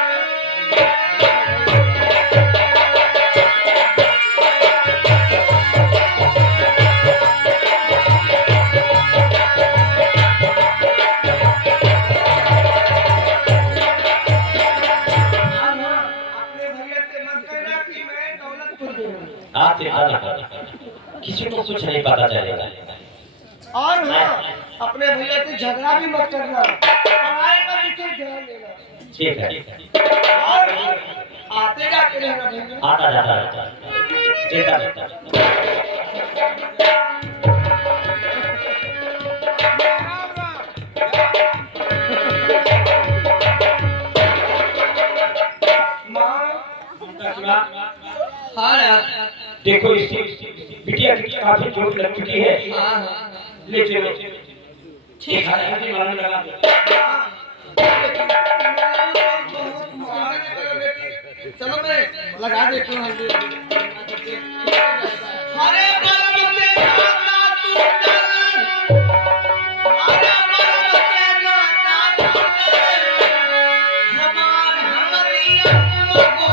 अपने भैया से मत कहना कि मैं दौलतपुर में हूँ। आप चिंता न करो, किसी को कुछ नहीं पता चलेगा। और हाँ, अपने भैया से झगड़ा भी मत करना, पढ़ाई पर विशेष ध्यान देना। ठीक है, और आते जाते रहना भैया। आता जाता रहता है, चिंता मत करो। हाँ यार। देखो इस बिटिया की काफी चोट लग चुकी है, ले चलो ठीक है मालूम लगा चलो मैं लगा देती हूँ हल्दी। हरे बरम से नाता टूटल, हरे बरम से नाता टूटल, हमारी आत्मा को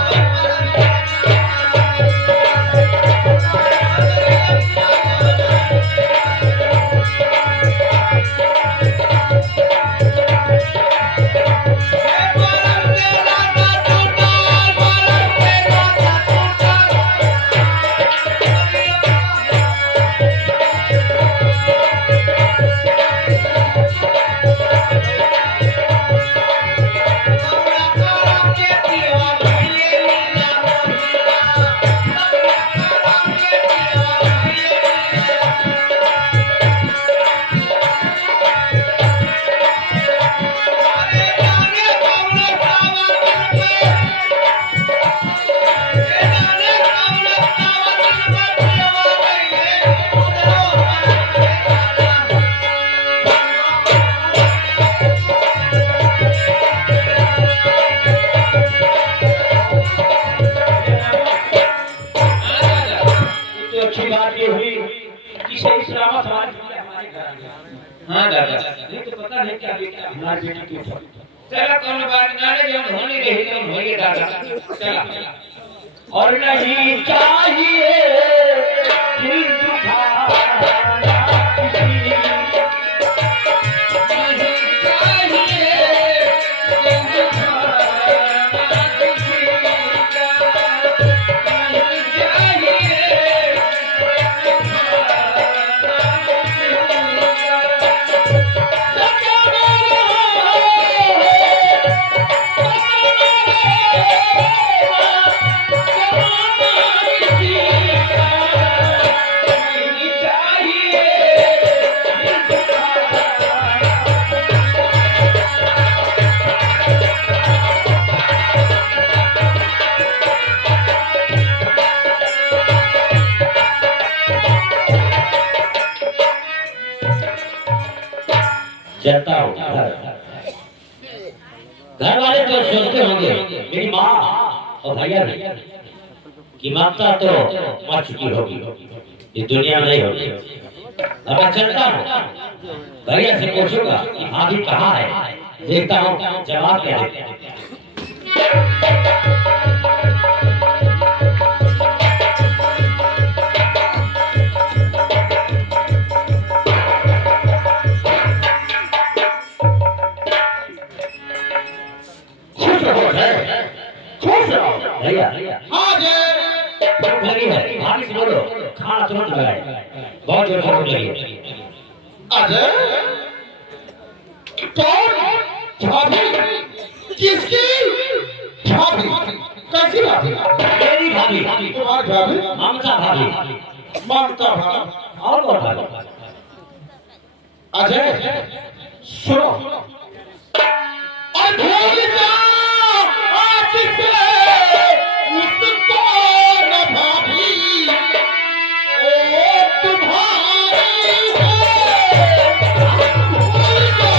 हाँ दादा नहीं तो पता नहीं क्या बेटा हमारी बेटी की चला कौन बात ना रे जो होने रही तो होइए दादा चला और नहीं चाहिए दिल दुखाना किसी, नहीं चाहिए घर वाले तो सोचते होंगे मेरी माँ और भैया की ममता तो मर चुकी होगी, इस दुनिया में नहीं होगी। अब मैं चलता हूँ, भैया से पूछूंगा कि भाभी कहाँ है, देखता हूँ जवाब क्या देते हैं। भैया हाँ जी। भूख लगी है, भाभी से बोलो खाना तुरंत लगाए, बहुत जोर से भूख लगी है। अजय कौन? भाभी? किसकी भाभी? कैसी भाभी? मेरी भाभी, तुम्हारी भाभी? ममता भाभी। ममता भाभी। और कौन भाभी? अजय सुनो, और भूल जा आज से उसको न भाभी, ओ तुम्हारी है, भूल जा।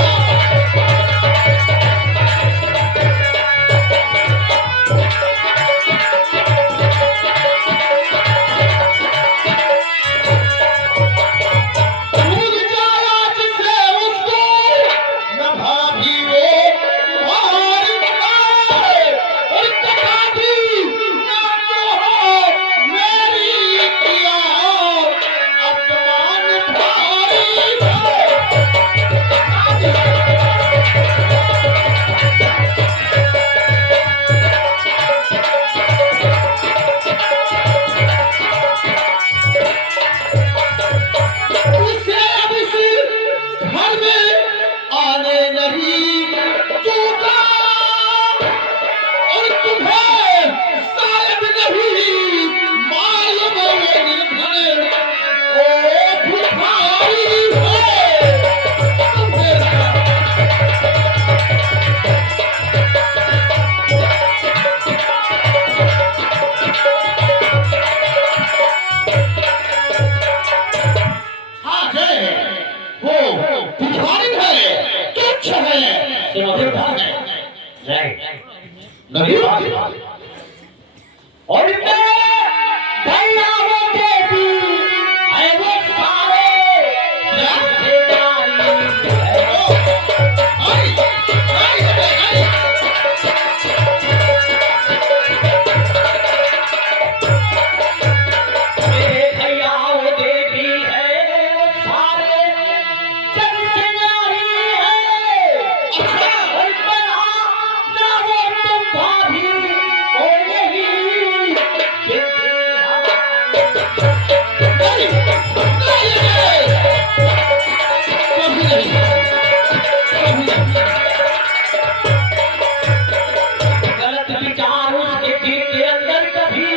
भूल जा आज से उसको न भाभी, वो तुम्हारी है, और कभी ना कहो मेरी किया अपमान भारी उसे अब इस घर में आने नहीं दूंगा, और तुम्हें शायद नहीं मालूम ये निर्धन ओ भिखारी है, तुम्हें हाँ है, वो भिखारी है, तुच्छ है, निर्धन है, नहीं भाभी। और भैया वो देवी है, वो सारे रिश्तेदारी है। आई, आई, आई, मेरे भैया वो देवी है, वो सारे जग से न्यारी है। और बड़ा ना वो तुम भाभी, ओ यही बेटी नहीं, नहीं, कभी नहीं, कभी नहीं। गलत विचार उसके दिल के अंदर कभी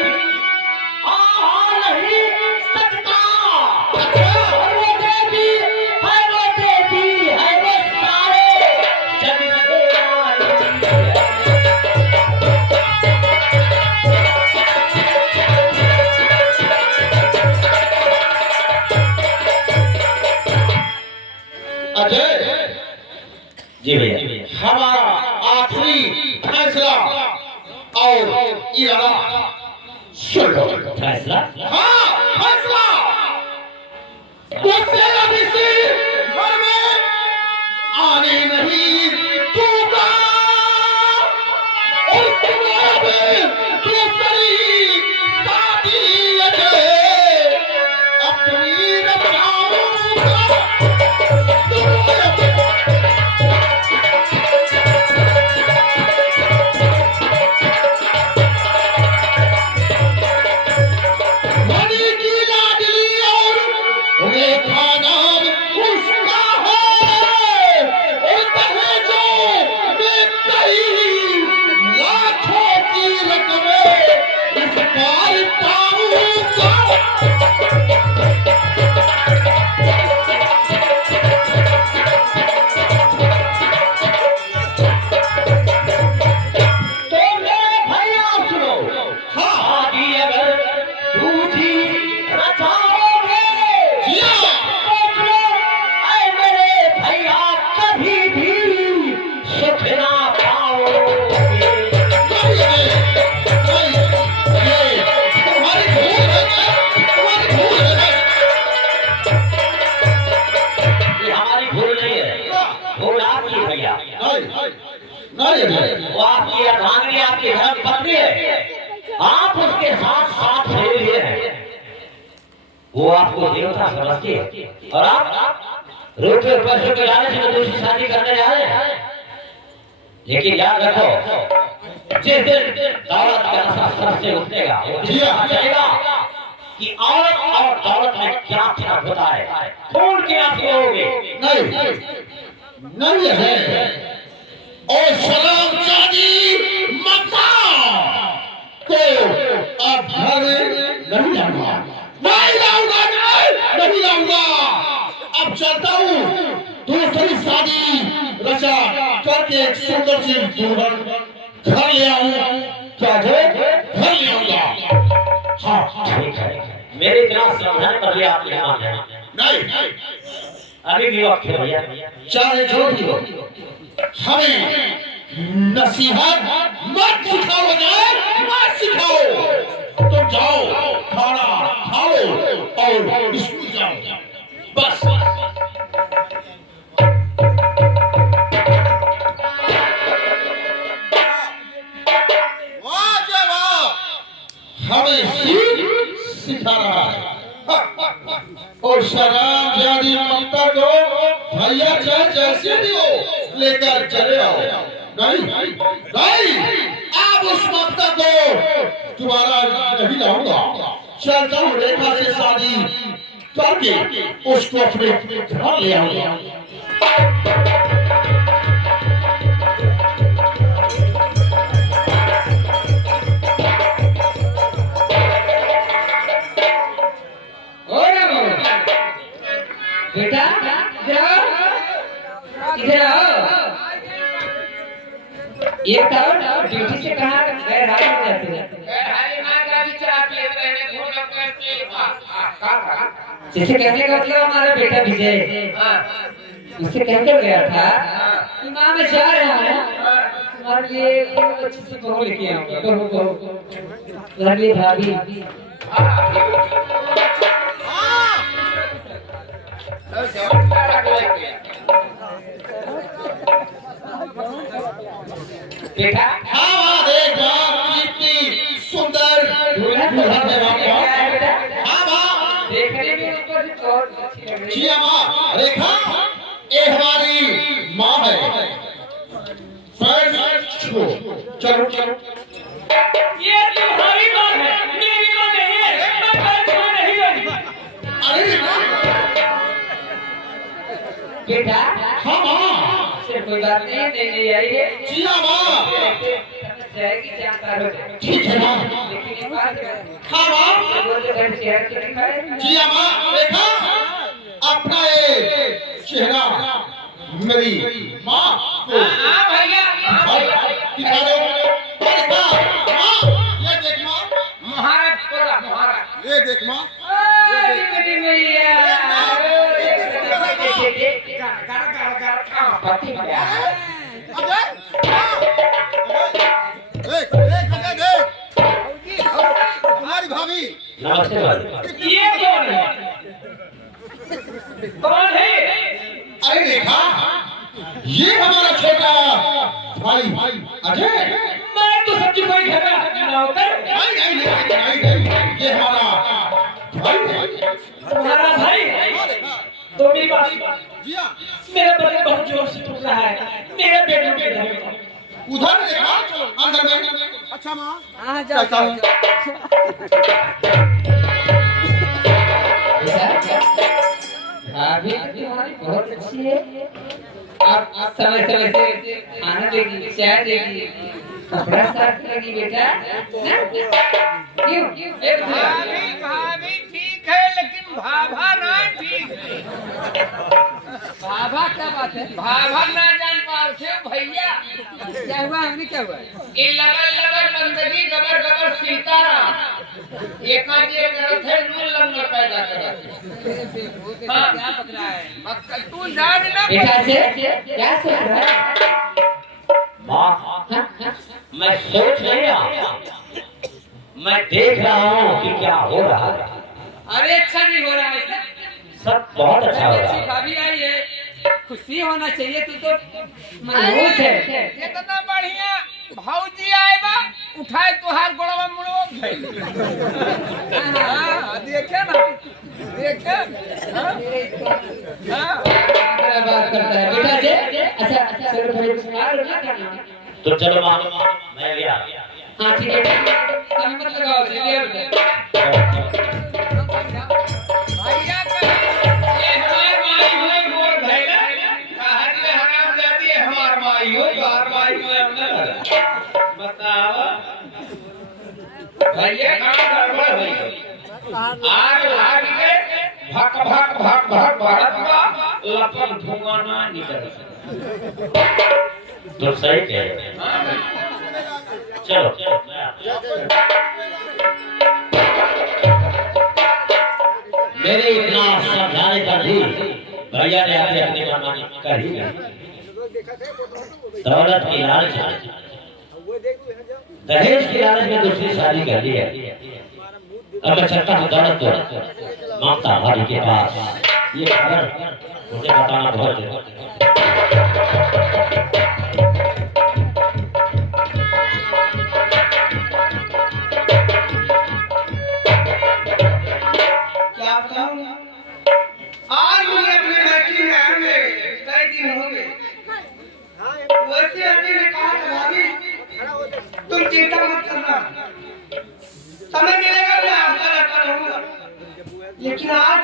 आ नहीं सकता। और वो देवी है, वो देवी है, वो सारे जग से न्यारी है। अजय, जी भैया, हमारा आखिरी फैसला और इरादा सुन लो। फैसला हाँ, फैसला। उसे अब इस घर में आने नहीं दूंगा, और तुम्हें अब दूसरी शादी अजय अपनी रचाऊंगा। तुम्हें मणि की लाडली और रेखा नाम उसका है, और दहेज वो आपकी अर्धांगिनी, आपकी धर्म पत्नी है, आप उसके साथ साथ रहे हुए हैं, वो आपको देवता समझती है, और आप रुपये और पैसों के लालच में दूसरी शादी करने जा रहे हैं। लेकिन याद रखो, जिस दिन दौलत का नशा सर से उतरेगा, वो दिन पता चलेगा कि औरत और दौलत में क्या फर्क होता है। खून के आंसू होंगे। नहीं है, और शराब जादी मक्का तो अब घर में नहीं लाऊंगा, नहीं लाऊंगा, नहीं लाऊंगा। अब चलता हूँ, दूसरी शादी रचा करके एक सुंदर सी दुल्हन घर ले आऊं, क्या घर ले आऊंगा। हाँ ठीक है, मेरे बिना समझाने पर भी आप नहीं मान रहे। नहीं, अभी भी वक्त है भैया, चाहे जो भी हो, हमें नसीहत मत सिखाओ, मत सिखाओ। तुम जाओ, खाना खा लो और स्कूल जाओ, बस। वाह जय वाह, हमें सिखा रहा है। और शराब जादी ममता को भैया चाहे जैसे भी हो लेकर चले आओ। नहीं, आप उस ममता को दोबारा नहीं लाऊंगा। चलता हूँ, रेखा से शादी करके उसको अपने घर ले आऊंगा। बेटा जाओ, इधर आओ। ये कौन ड्यूटी से कहाँ गैर हाजिर हो जाते हैं? जैसे कहने का मतलब हमारा बेटा विजय उससे कहकर गया था कि माँ मैं जा रहा हूँ, तुम्हारे लिए बहुत अच्छी सी बहू लेके आऊंगा। बहू तुम्हारे लिए भाभी। बेटा हाँ देखा कितनी सुंदर दुल्हन है बेटा। हाँ देखने में ऊपर से बहुत अच्छी लग रही जी माँ, रेखा ये हमारी माँ है। चलो चलो, ये तुम्हारी माँ है, मेरी माँ नहीं है, मैं घर में नहीं रहूंगा। अरे बेटा हाँ माँ, सिर्फ कोई बात नहीं है, नहीं आई है जी हाँ माँ, जाएगी जानकार हो जाएगी। ठीक है माँ। लेकिन एक बात है, हाँ माँ, वो जो घर शहर के नहीं खाए जी हाँ माँ, रेखा अपना ये चेहरा मेरी माँ को भैया दिखा दो। रेखा माँ, ये देख माँ, महाराज बोला महाराज ये देख माँ, मेरी मैया पति देख देख अजय देख, हमारी भाभी। नमस्ते भाई। ये कौन है? कौन है? अरे रेखा, ये हमारा छोटा भाई अजय। मैं तो सच्ची कोई घर का नौकर। नहीं, ये हमारा भाई है। तुम्हारा भाई? तो मेरी बात जी हाँ, मेरा बदन बहुत जोर से टूट रहा है, मेरा बेडरूम के इधर उधर रेखा, चलो अंदर में। अच्छा माँ, हाँ जाओ चलता हूँ। भाभी तुम्हारी बहुत अच्छी है। आप समय समय से खाना देगी, चाय देगी, कपड़ा साफ करेगी बेटा। क्यों भाभी ठीक है, लेकिन भाभा ना ठीक है। भाभा क्या बात है? भाभा ना जान पाओ थे भैया। क्या हुआ? हमने क्या हुआ? ये लगल लगल बंदगी गबर गबर सीताराम एक आदमी करत है नूर लंगर पैदा करत। हाँ। क्या पकड़ा है? मक्का तू जान ना बेटा से क्या सोच रहा है? माँ, मैं सोच नहीं रहा, मैं देख रहा हूँ कि क्या हो रहा है। अरे अच्छा नहीं हो रहा है। सब बहुत अच्छा हो रहा अच्छी है। भाभी आई है, खुशी होना चाहिए। तू तो मनहूस है। कितना बढ़िया फैली। हाँ, देखे ना, देखे। हाँ, क्या बात करता है बेटा जी? अच्छा चलो भाई सुना लो ना करना। तो चलो माँ मैं गया। हाँ ठीक है समय मत लगाओ जल्दी आओ। भैया का ये हमार माई हुई मोर धैला कहत ले हराम जाती है हमार माई हो बार माई को अंदर बताओ भैया का गड़बड़ हुई आग लाग के भक भक भक भक भारत का लपक धुआं ना निकल तो सही कह चलो मेरे इतना समझाने पर भी भैया ने आगे अपनी मनमानी कर ही दौलत की लालच दहेज की लालच में दूसरी शादी कर ली है। अब मैं चलता हूँ दौलत को ममता भाभी के पास ये खबर मुझे बताना बहुत जरूरी क्या बताऊं? आज मुझे अपने मैट्री में आए हुए कई दिन हो गए। वैसे आदमी ने कहा था भाभी तुम चिंता मत करना, समय मिलेगा मैं आता रहता रहूंगा। लेकिन आज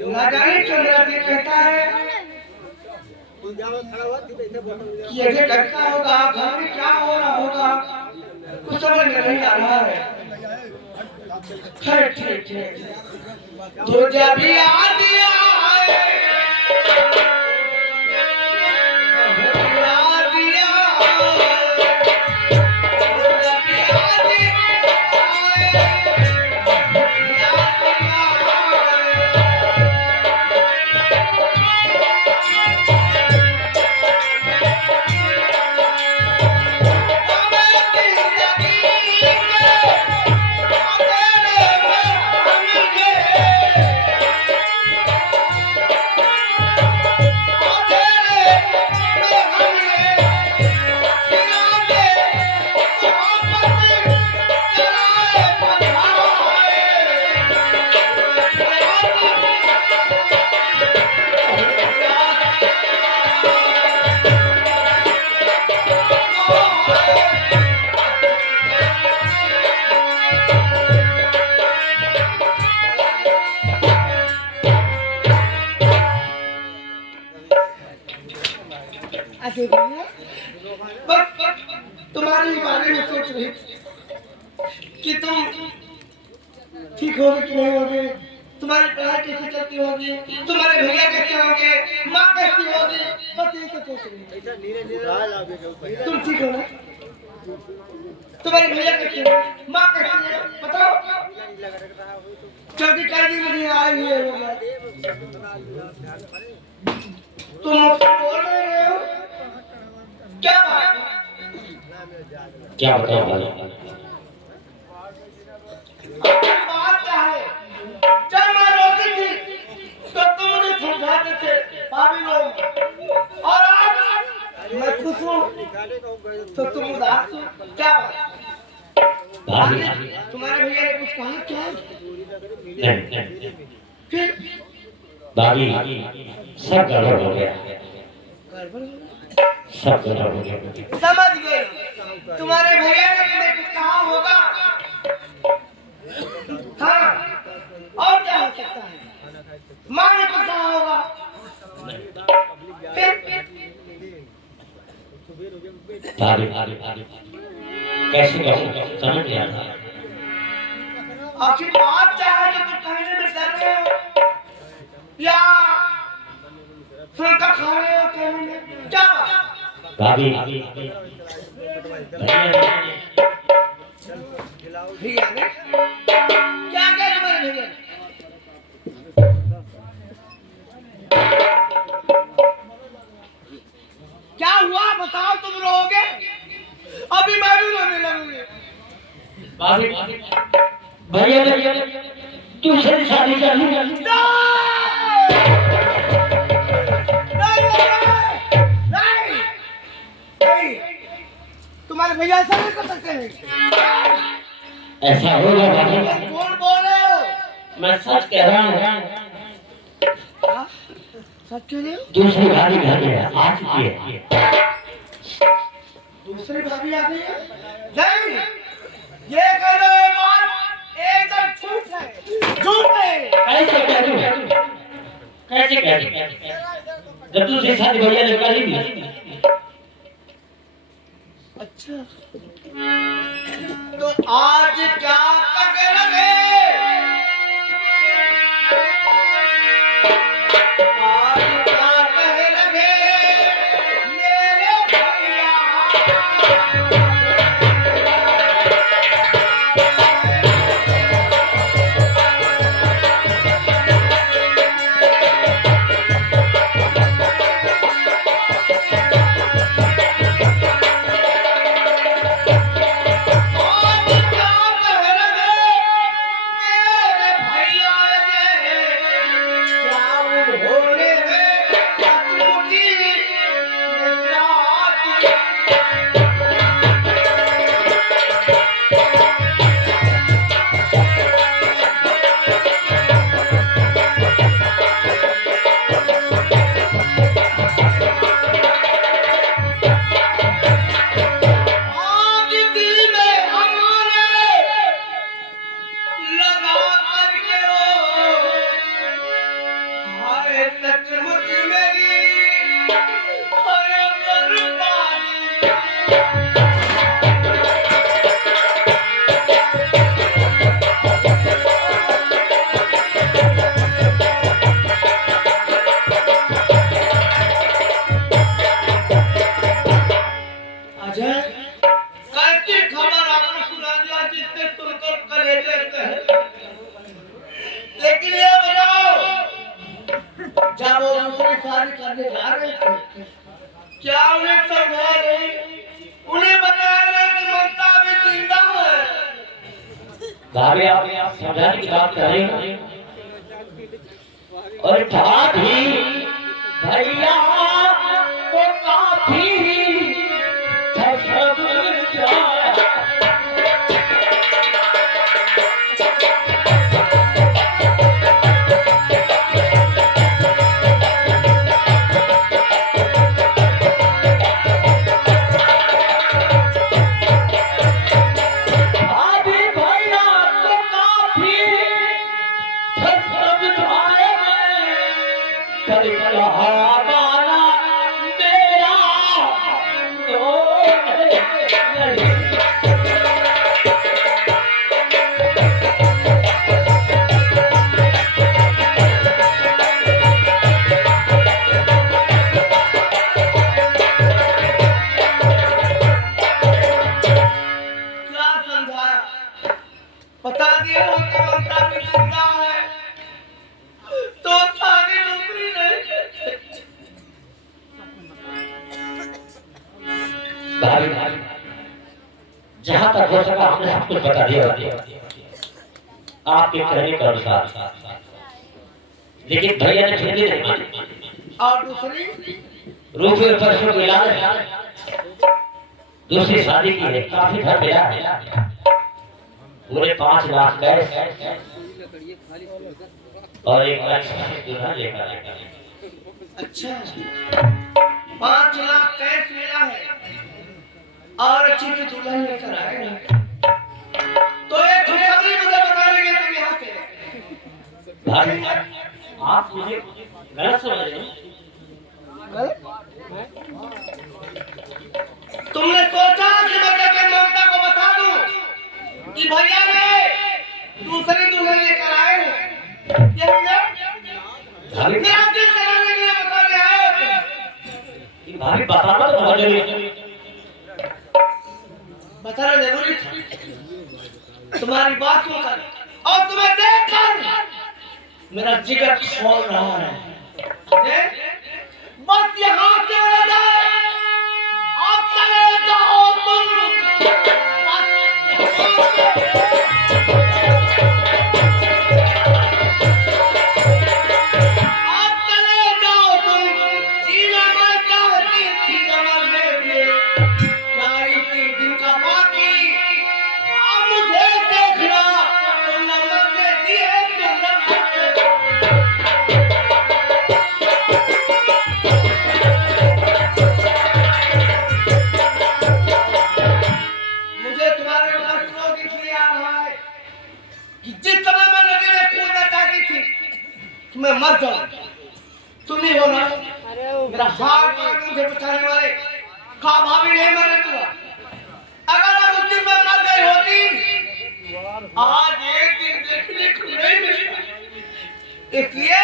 न जाने क्यों मेरा दिल कहता है कि ये जो घटना होगा घर में क्या हो रहा होगा कुछ समझ में नहीं आ रहा है। ठीक है तो जब याद आए तुम्हारे ही बारे में सोच रही थी कि तुम ठीक होगे कि नहीं होगे, तुम्हारी पढ़ाई कैसे चलती होगी, तुम्हारे भैया कैसे होंगे, माँ कैसी होगी, बस यही सब सोच रही थी। तुम ठीक हो ना? तुम्हारे भैया कैसे हो, माँ कैसी है बताओ। क्योंकि कल भी मुझे आए हुए होगा तुम मुझसे बोल रहे हो क्या बात? क्या बताओ भाई बात क्या है? जब मैं रोती थी तो तुम मुझे समझाते थे भाभी लोग, और आज मैं खुश हूँ तो तुम उदास हो, क्या बात? भाभी तुम्हारे भैया ने कुछ कहा क्या? नहीं फिर भाभी सब गड़बड़ हो गया सब गड़बड़ हो गया। समझ गए तुम्हारे भैया ने तुम्हें कुछ कहा होगा। हाँ और क्या हो सकता है? माँ ने कुछ कहा होगा। फिर भाभी कैसे कहूँ समझ नहीं आता। आखिर बात क्या है जो तुम कहने में डर रहे हो या फुलका खा रहे हो कहने में, क्या बात? भाभी भैया ने क्या क्या तुम्हारे भैया ने? क्या हुआ बताओ, तुम रोओगे? अभी मैं भी रोने लगूंगी। भाभी भैया ने दूसरी शादी कर ली। नहीं, तुम्हारे भैया ऐसा नहीं कर सकते हैं। ऐसा होगा बाबू? कौन बोल रहे हो? मैं सच कह रहा हूँ। हाँ? सच कह रहे हो? दूसरी भाभी घर में आ चुकी है। दूसरी भाभी आ गई है? नहीं, ये कह रहे हो बात एकदम झूठ है, झूठ है। कैसे कह दूं? कैसे कह दूं? जब दूसरी शादी भैया ने करी भी। अच्छा, तो आज क्या करके लगे? आज क्या कहने लगे मेरे भैया? लेकिन ये बताओ, जब वो दूसरी शादी करने जा रहे थे, क्या उन्हें समझा नहीं? उन्हें बताया नहीं कि ममता भी जिंदा है? भाभी आप समझाने की बात कर रही हैं और बात ही भैया को काफी समझा। बता दिया हो कि ममता भी जिंदा है, तो शादी दूसरी नहीं करते। भाभी जहाँ तक हो सका हमने सब कुछ बता दिया आपके कहने के अनुसार, लेकिन भैया ने फिर भी नहीं मानी। और दूसरी रूपे परसों को इलाज दूसरी शादी की है, काफी घर मिला है, पूरे 5 लाख कैश और 1 लाख दूल्हा लेकर आए। अच्छा, 5 लाख कैश मिला है और अच्छी सी दुल्हन लेकर आए हैं। तो ये खुशखबरी मुझे बता देंगे तुम यहाँ से? भाभी आप मुझे गलत समझ रहे हैं। तुमने सोचा कि मैं जाकर ममता को बता दूं कि भैया ने दूसरी दुल्हन लेकर आए हैं? मेरा दिल चलाने के लिए बता रहे हैं। भाभी बताना तो बहुत जरूरी है। बताना जरूरी था। तुम्हारी बात सुनकर और तुम्हें देखकर मेरा जिगर खोल रहा है। बस यहाँ से रह जाए, आप चले जाओ तुम। बस आप चले जाओ तुम। जीना मैं चाहती थी जवाब दे दिए। क्या इतने दिन का बाकी आप मुझे देख मुझे तुम्हारे ऊपर क्रोध इसलिए आ रहा है कि जिस समय मैं नदी में कूदना चाहती थी कि मैं मर जाऊं, तुम ही हो ना मेरा हाथ पकड़ के मुझे बचाने वाले। कहा भाभी नहीं मरने दूंगा। अगर आज उस दिन मैं मर गई होती, आज एक दिन देखने को नहीं मिलेगा। इसलिए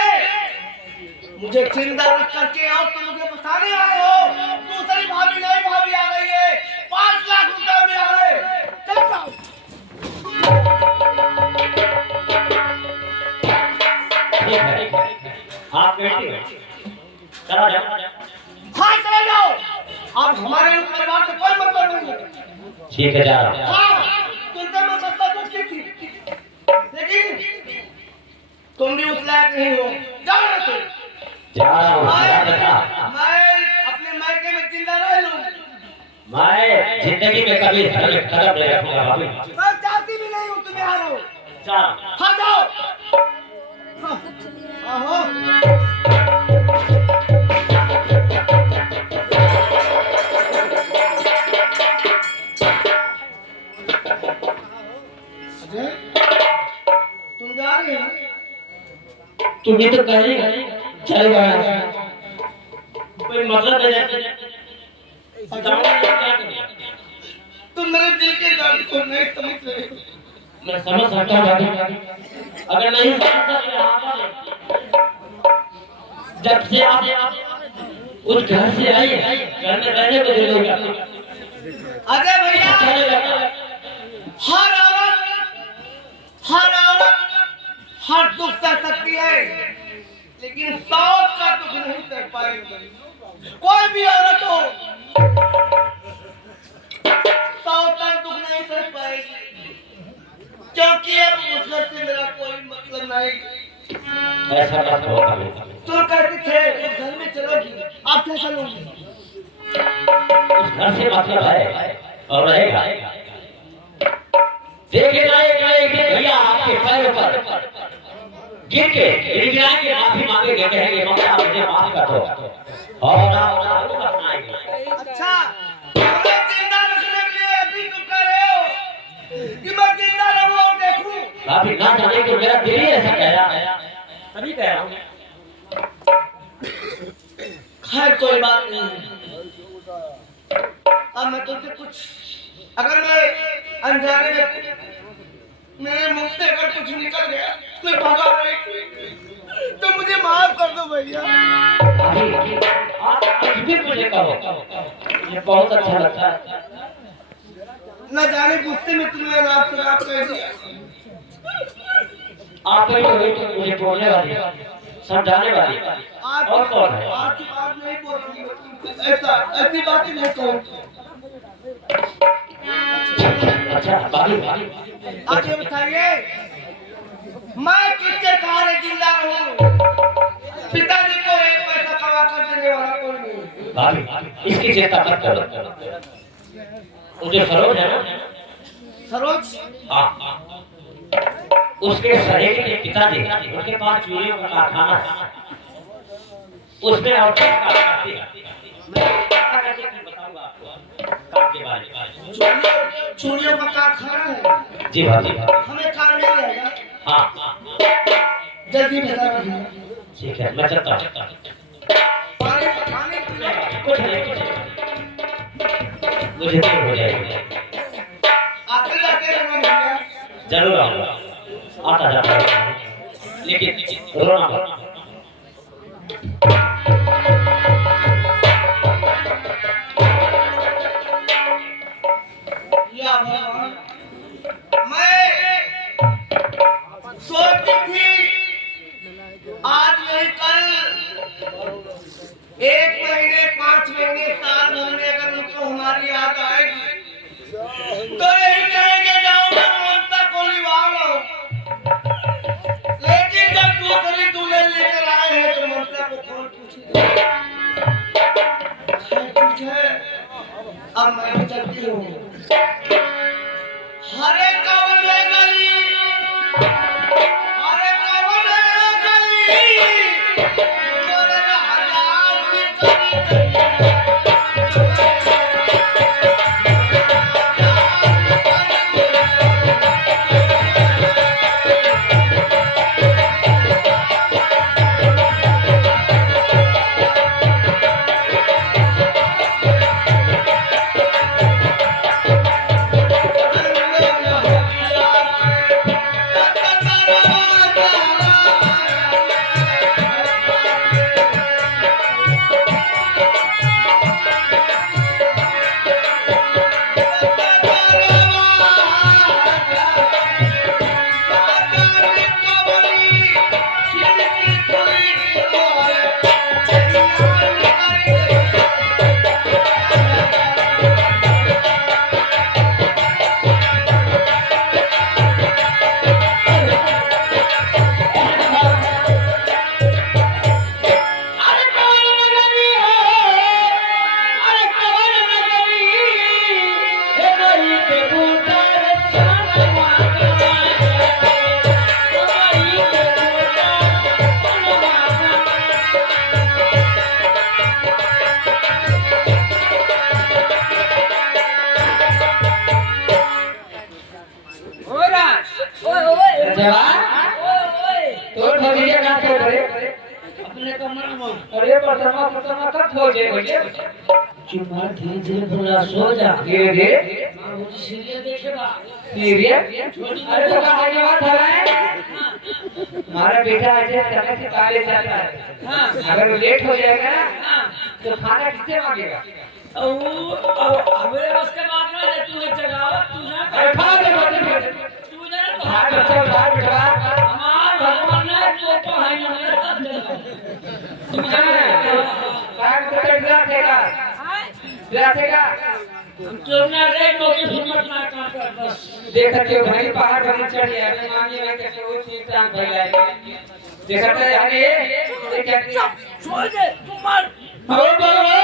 मुझे जिंदा रख करके और तुम मुझे बचाने आए हो। दूसरी भाभी नहीं, भाभी आ गई है, 5 लाख रुपए में आ गए। चल जाओ। ठीक है, आप बैठिए, चला जाओ। हाँ चले जाओ। अब हमारे परिवार से कोई मतलब नहीं है। ठीक है, जा रहा हूं। हाँ, तुमसे मैं सत्ता करती थी, लेकिन तुम भी उस लायक नहीं हो। जाओ ना तुम। जा रहा हूं। मैं अपने मायके में जिंदा रह लूं। मैं जिंदगी में कभी कदम नहीं रखूंगा भाभी। मैं चाहती भी नहीं हूँ तुम्हें हारो। चल। हाँ जाओ। हाँ, आहो। अजय, तुम जा रहे हो? तुम भी तो कह रही चल गया, कोई मतलब नहीं। तुम मेरे दिल के दर्द को नहीं समझ रहे हो। मैं समझ सकता हूँ भाभी, अगर नहीं समझता तो जब से आप उस घर से आई, घर में रहने को दिल नहीं करता। अजय भैया, हर औरत हर दुख सह सकती है, लेकिन सौत का दुख नहीं सह पाएगी। कोई भी औरत हो, सौत का दुख नहीं सह पाएगी, क्योंकि अब उस घर से मेरा कोई मतलब नहीं। ऐसा मत हो भाभी। तुम कहते थे उस घर में चलोगी, अब क्या चलूंगी? उस घर से मतलब है और रहेगा। देखेगा एक दिन भैया आपके पैर पर गिर के गिरा के माफी मांगेंगे, कहेंगे मम्मा मुझे माफ कर दो और आप अपनाएंगे। अच्छा, हमें जिंदा रखने के लिए अभी तुम कह रहे हो कि मैं जिंदा रहूं और देखूं? भाभी ना जाने कि मेरा दिल ही ऐसा कह रहा है, तभी कह रहा हूँ। खैर कोई बात नहीं। अब मैं तुमसे कुछ, अगर मैं अनजाने में मेरे मुंह से अगर कुछ निकल गया, मैं भगा रही, तो मुझे माफ कर दो भैया। आप कुछ भी मुझे कहो, मुझे बहुत अच्छा लगता है। न जाने गुस्से में तुमने रात से रात कह दिया। आप ही तो मुझे बोलने वाली, समझाने वाली, और कौन है? आज की बात नहीं बोलूंगी, ऐसी बातें नहीं कहूंगी। अच्छा भाभी, आगे बताइए, मैं किसके सहारे जिंदा रहूं? पिताजी को एक पैसा कमा कर देने वाला कोई नहीं। भाभी इसकी चिंता मत करो, मुझे सरोज है ना, सरोज, हाँ, उसके सहेली के पिताजी, उनके पास चूड़ियों का कारखाना है, उसमें औरतें काम करती है। मैं बताऊंगा आपको काम के बारे में। चूड़ियों का कारखाना है? जी भाभी, हमें काम मिल जाएगा? हाँ, जल्दी बता रही। ठीक है, मैं चलता हूँ। पानी पानी पीना। कुछ नहीं, मुझे देर हो जाएगी। आते जाते रहना भैया। जरूर आऊंगा, आता जाता रहूंगा, लेकिन रोना मत। या भगवान, मैं सोचती थी आज नहीं कल, 1 महीने 5 महीने 7 महीने अगर उनको हमारी याद आएगी तो यही कहेंगे जाओ ममता को निभा लो। लेकिन जब दूसरी दुल्हन लेकर आए हैं तो ममता को कौन पूछेगा? ठीक है, अब मैं भी चलती हूँ। हरे कौन है गली, हरे कौन है गली, मोरे हजार की कली। जवान तो भैया ना तो बड़े अपने कमरा में अरे परमा कब हो जाए भैया चुम्मा धीरे धीरे बोला सो जा धीरे धीरे सीरियल देखेगा सीरियस अरे तो कहा ये बात है हमारा बेटा आज समय से पहले जाता है अगर वो लेट हो जाएगा ना तो खाना किससे मांगेगा हमारे बस का बात ना है तू है जगावा तू ना अरे भाग ले तू जा तो भाग बच्चा भाग बेटा हमार भगवान है तो है ना तुम जाना भाग बेटा गिरा देगा क्यों ना रे नौकरी हिम्मत ना कर बस देखा क्यों भाई पहाड़ पर चढ़ गया मैं मांगी मैं कैसे वो ठीक ठाक फैलाए देखा तो अरे ये क्या छोड़ दे तू मार हो बाबा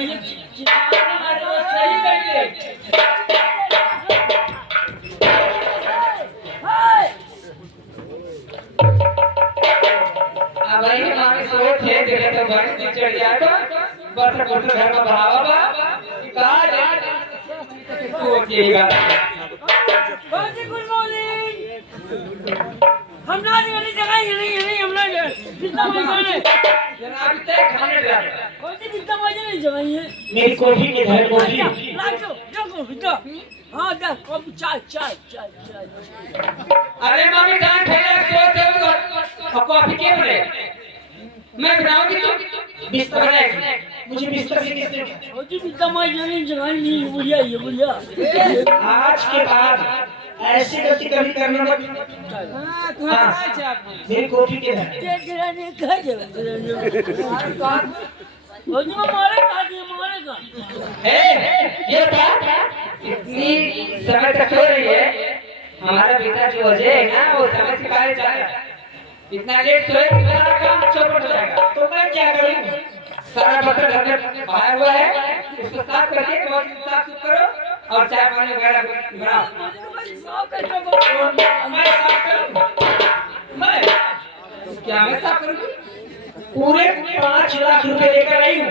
ये चिल्लाना तो सही करिए अब भाई हमारे सोच है देखे तो भाई नीचे चढ़ जाए तो बस कुछ घर में बढ़ावा बा कहा जाए सोचिएगा गुड मॉर्निंग हम ना वाली जगह ही नहीं हम ना कितना मजा है जनाब तक खाने जाता कौन सी कितना मजा नहीं जगह है मेरी कॉफी के घर कॉफी लाओ जाओ जाओ हां जा कॉफी चाय अरे मम्मी कहां ठेला सोच है कॉफी के बने मैं बनाऊंगी तो बिस्तर बनाएगी मुझे बिस्तर से किसने कौन सी कितना मजा नहीं जगह नहीं बढ़िया आज के बाद ऐसी गति कभी करना मत हां तू अच्छा मेरी कॉफी के घर देख गिराने का जगह वो जो मारेगा ये बता इतनी समय तक सो रही है हमारा बेटा जो अजय है ना वो समय से पहले जाएगा इतना लेट सोए तो सारा काम चौपट हो जाएगा तो मैं क्या करूं सारा बर्तन घर में बाहर हुआ है इसको साफ करके बहुत साफ सुथ करो और चाय पानी वगैरह बनाओ मैं साफ करूं मैं क्या मैं साफ करूंगी पूरे 5 लाख रुपए लेकर आई हूँ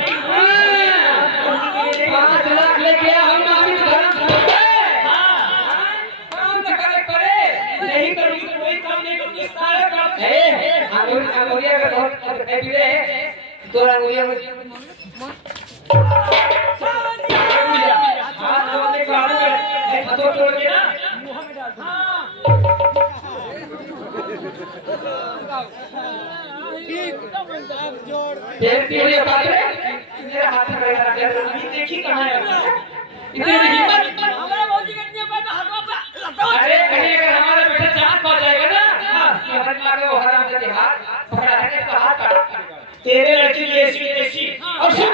5 लाख लेके आया हूँ मामी तो धर्म काम तो करे नहीं करूँगी तो कोई काम नहीं करूँगी सारे काम अंगूरिया का बहुत हैप्पी है तो अंगूरिया हाथ धोने का हाथों तोड़ के ना फिर तेरे बात मेरा हाथ में बैठा है देखी कहां है इतनी हिम्मत हमारा मौजी करने पर हाथों पे अरे कहीं अगर हमारा बेटा जान पा जाएगा ना कि हमारे मारे वो हराम जाते हाथ पकड़ा है तो हाथ काट तेरे लड़के की ऐसी ऐसी और सुन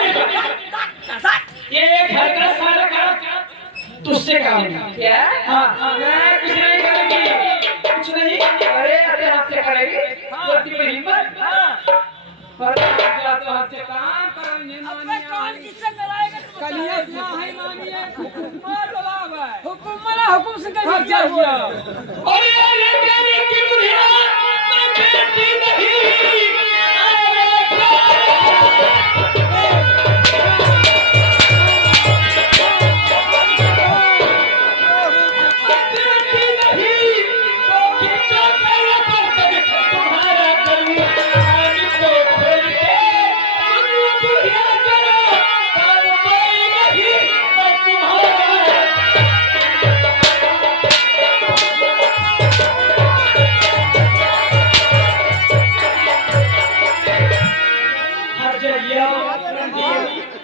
ये घर का सारा काम तुझसे काम है क्या हां मैं कुछ नहीं करूंगी कुछ नहीं अरे अरे हाथ से करेगी तो तेरी हिम्मत हां पर जा तो हमसे काम करेंगे अपने काम किससे कराएगा कलिया क्या है मानिए हुकुम वाला हुकुम से कर क्या हुआ अरे ये तेरी की बुढ़िया मैं बेटी नहीं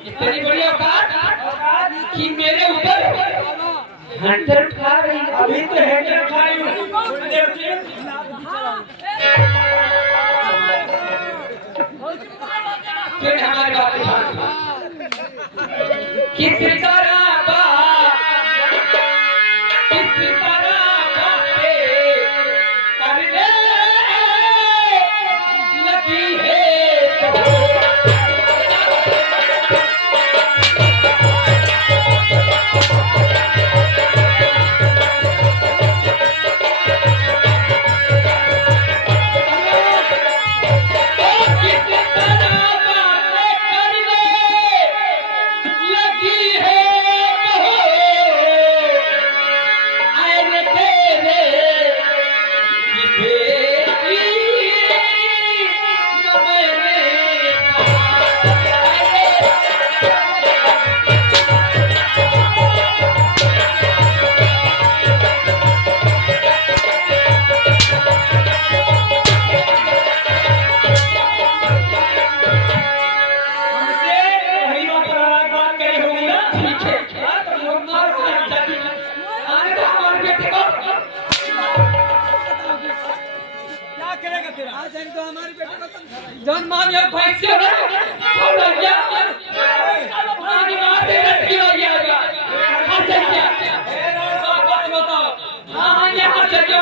इतनी बड़ी औकात कि मेरे ऊपर हंटर खा रही है अभी तो हंटर खाई फिर हमारी बात किस तरह करने लगी है किस तरह जाएगा तेरा। आज तो हमारी बेटी को जौन मां ये भैंस है और क्या पानी मारते रखी हो गया अच्छा क्या बात बताओ हां यहां से क्यों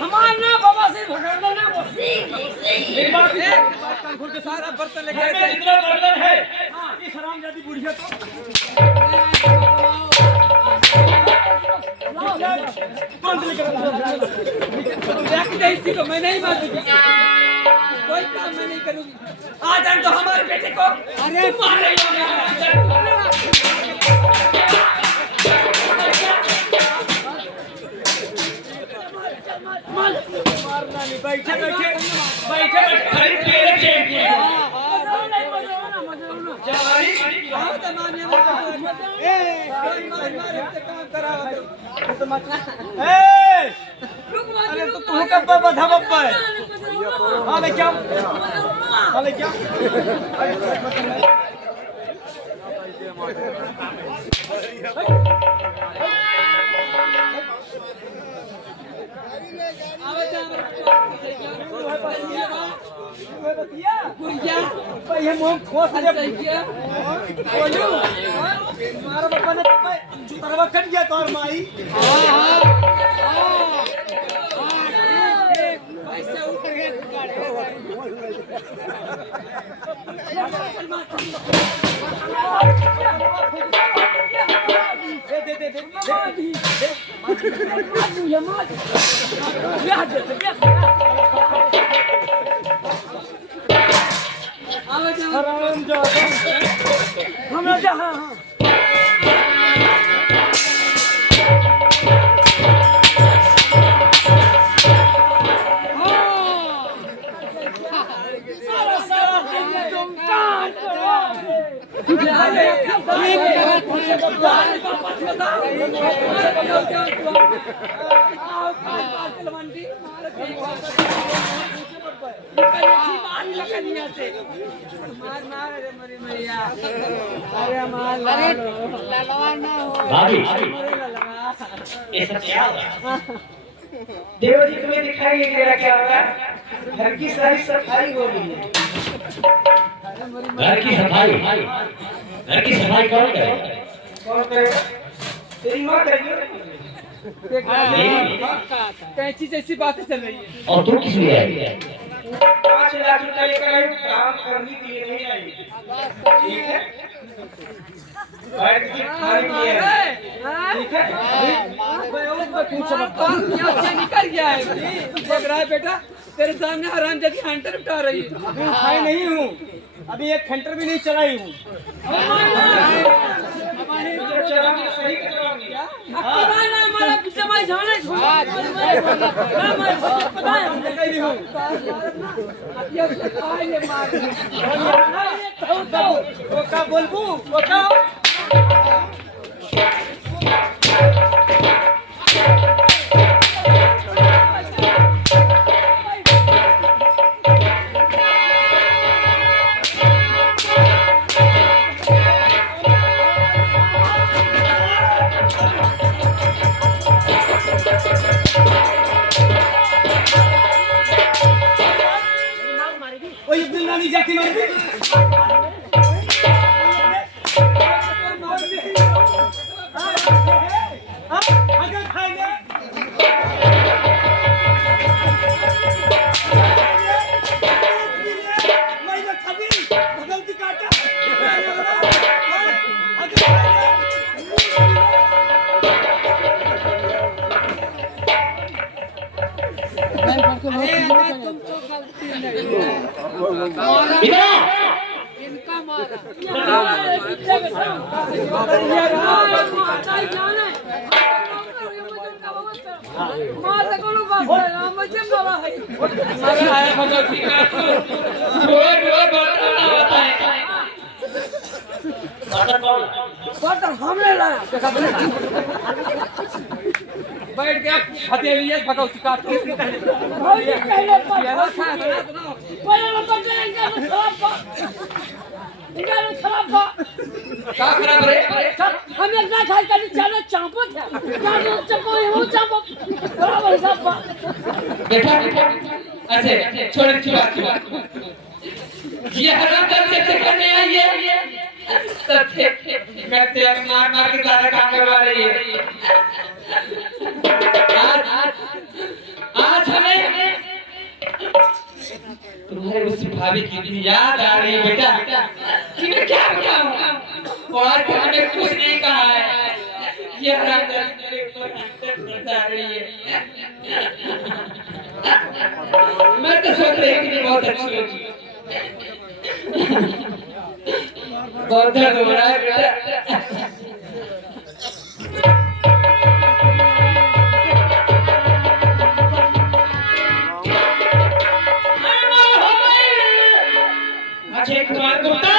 हमार ना बाबा से भगवान ना बसी एक बात कान खोल के सारा बर्तन लेके आए इतना बर्तन है इस हरामजादी बुढ़िया तो कौन से लेकर देख नहीं सी तो मैं नहीं मारूंगी कोई काम मैं नहीं करूंगी आज हम तो हमारे बेटे को अरे मार रही हो मारना नहीं बैठे बैठे बैठे खरीद के रखे जवानी बहुत माने ए कोई मार मार से काम करावा तो मत ए अरे तो तू कब बधा बप्पा है हां ले क्या हां ले क्या ये मुंह खोस दे बोलू मारा बाबा ने तरवा कट गया तोर माई पैसे ऊपर गए दे दे हमरा जा हां ये सब क्या देव जी तुम्हें दिखाई ये तेरा क्या होगा घर की सारी सफाई हो रही है घर की सफाई कौन करेगा तेरी माँ करेगी कैसी जैसी बातें चल रही है और तू किस लिए आई 5 लाख रुपए लेकर आई काम करने के लिए नहीं आई ठीक है बैठ के खाने के लिए ठीक है निकल गया है देख रहा है बेटा तेरे सामने हरामजादी हंटर उठा रही है खाई नहीं हूँ अभी एक खंटर भी नहीं चलाई हूँ सही करवाऊंगी बोलबू नानी जाती मार अगर खाएंगे मैं खाली भगवती काटा तुम तो गलती नहीं इनका मारा हमने लाया बैठ गया हथेलिए भगवती काट के गाना खराब बा का खराब रे हम एक ना खाई कभी जाना चांपो था जाना चपो वो चांपो खराब है सब बा बेटा ऐसे छोड़ की बात ये हराम से करने आई है सत्य मैं तेरे मार मार के सारा काम करवा रही है आज हमें तुम्हारे उस भाभी की इतनी याद आ रही है बेटा कि मैं क्या बताऊं और मैंने कुछ नहीं कहा है ये हराम मेरे ऊपर बरसा रही है मैं तो सोच रही थी बहुत अच्छी होगी बहुत दर्द हो रहा है बेटा अजय कुमार गुप्ता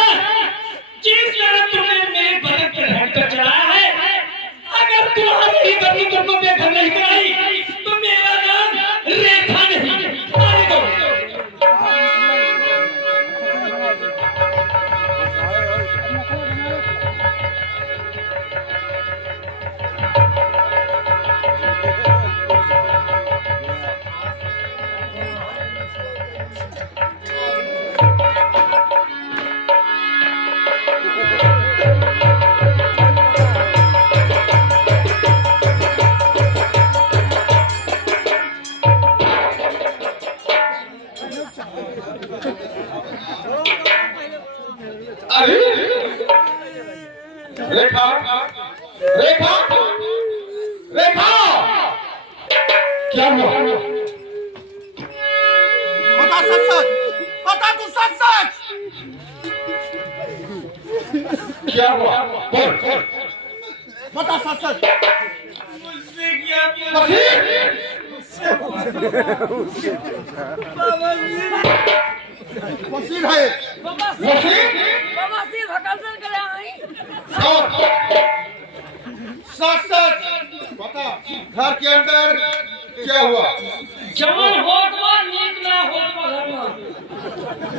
जिस तरह तुमने मेरे बदन पर हाथ कर चलाया है अगर तुम्हारी ही गति तुमको बेघर नहीं कराई तो मेरा नाम रेखा नहीं मारे दो अरे रेखा रेखा रेखा क्या हुआ बता सच सच बता तू सच सच क्या हुआ बोल बता सच सच मुझसे क्या वसील है वसीम बाबा सिर भकलसन करे आई सच सच बता घर के अंदर क्या हुआ जवान होत बा नीक ना होत बा घर में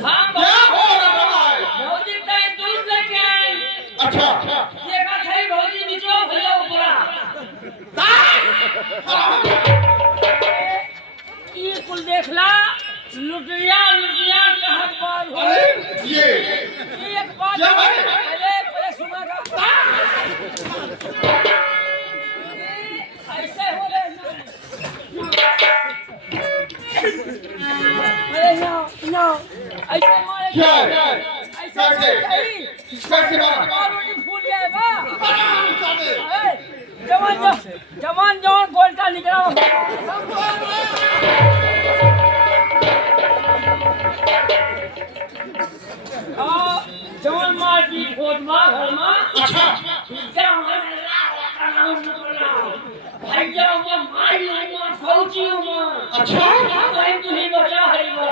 हां क्या हो रहा है भौजी तय दूध लेके आई अच्छा ये का थई भौजी निचवा भैया ऊपरा ये कुल देखला लुटिया लुटिया कहत बात हो अरे ये एक बात क्या है? पहले सुना का ऐसे हो रहे अरे ना ऐसे मारे क्या है? ऐसे कैसे मारा? रोटी फूट जाए बा आराम से। जवान गोल्टा निकला जवान मार की खोद मार घर में अच्छा भैया वो माई मां फौजी मां अच्छा भाई तू ही बचा है वो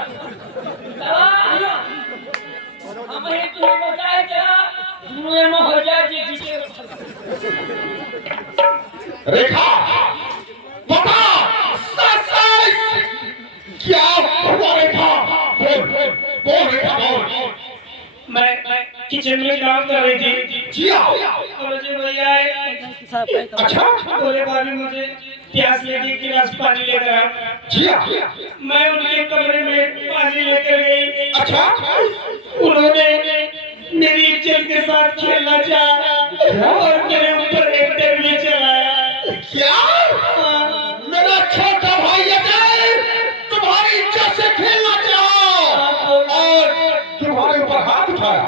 हम ही तू ही बचा है क्या दुनिया में हो जाए जी जीते रेखा बता सच क्या हुआ रेखा बोल रेखा बोल मैं किचन में काम कर रही थी जी हाँ और मुझे भैया आए अच्छा बोले भाभी मुझे प्यास लगी गिलास पानी लेकर आ जी हाँ मैं उनके कमरे में पानी लेकर गई अच्छा उन्होंने मेरी इज्जत के साथ खेलना चाहा और मेरे ऊपर एक टेबल चलाया क्या मेरा छोटा भाई अजय तुम्हारी इज्जत से खेलना चाहो और तुम्हारे ऊपर हाथ उठाया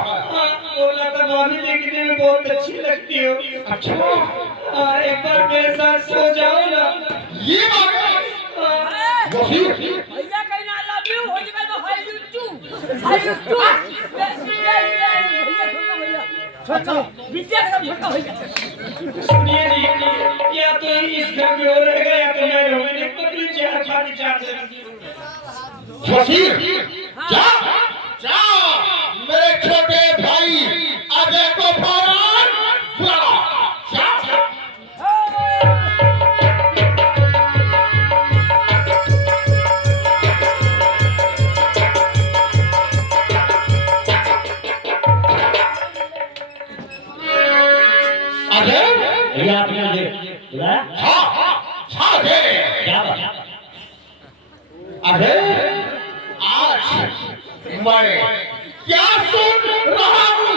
बोला था भाभी देखने में बहुत अच्छी लगती हो अच्छा एक बार मेरे साथ सो जाओ ना ये बात वसीम भैया कहीं ना लव यू हो जाएगा तो हाय यू टू भैया छोटा विद्या छोटा भैया सुनिए जी या तो इस घर में हो रहेगा या तो मैं रहूंगा तो प्लीज यार पानी चार से वसीम जा जा मेरे छोटे भाई अजय को फौरन बुला जा अरे भैया आपने मुझे बुलाया? हाँ दे। क्या बात? अरे आज मैं क्या सुन रहा हूँ,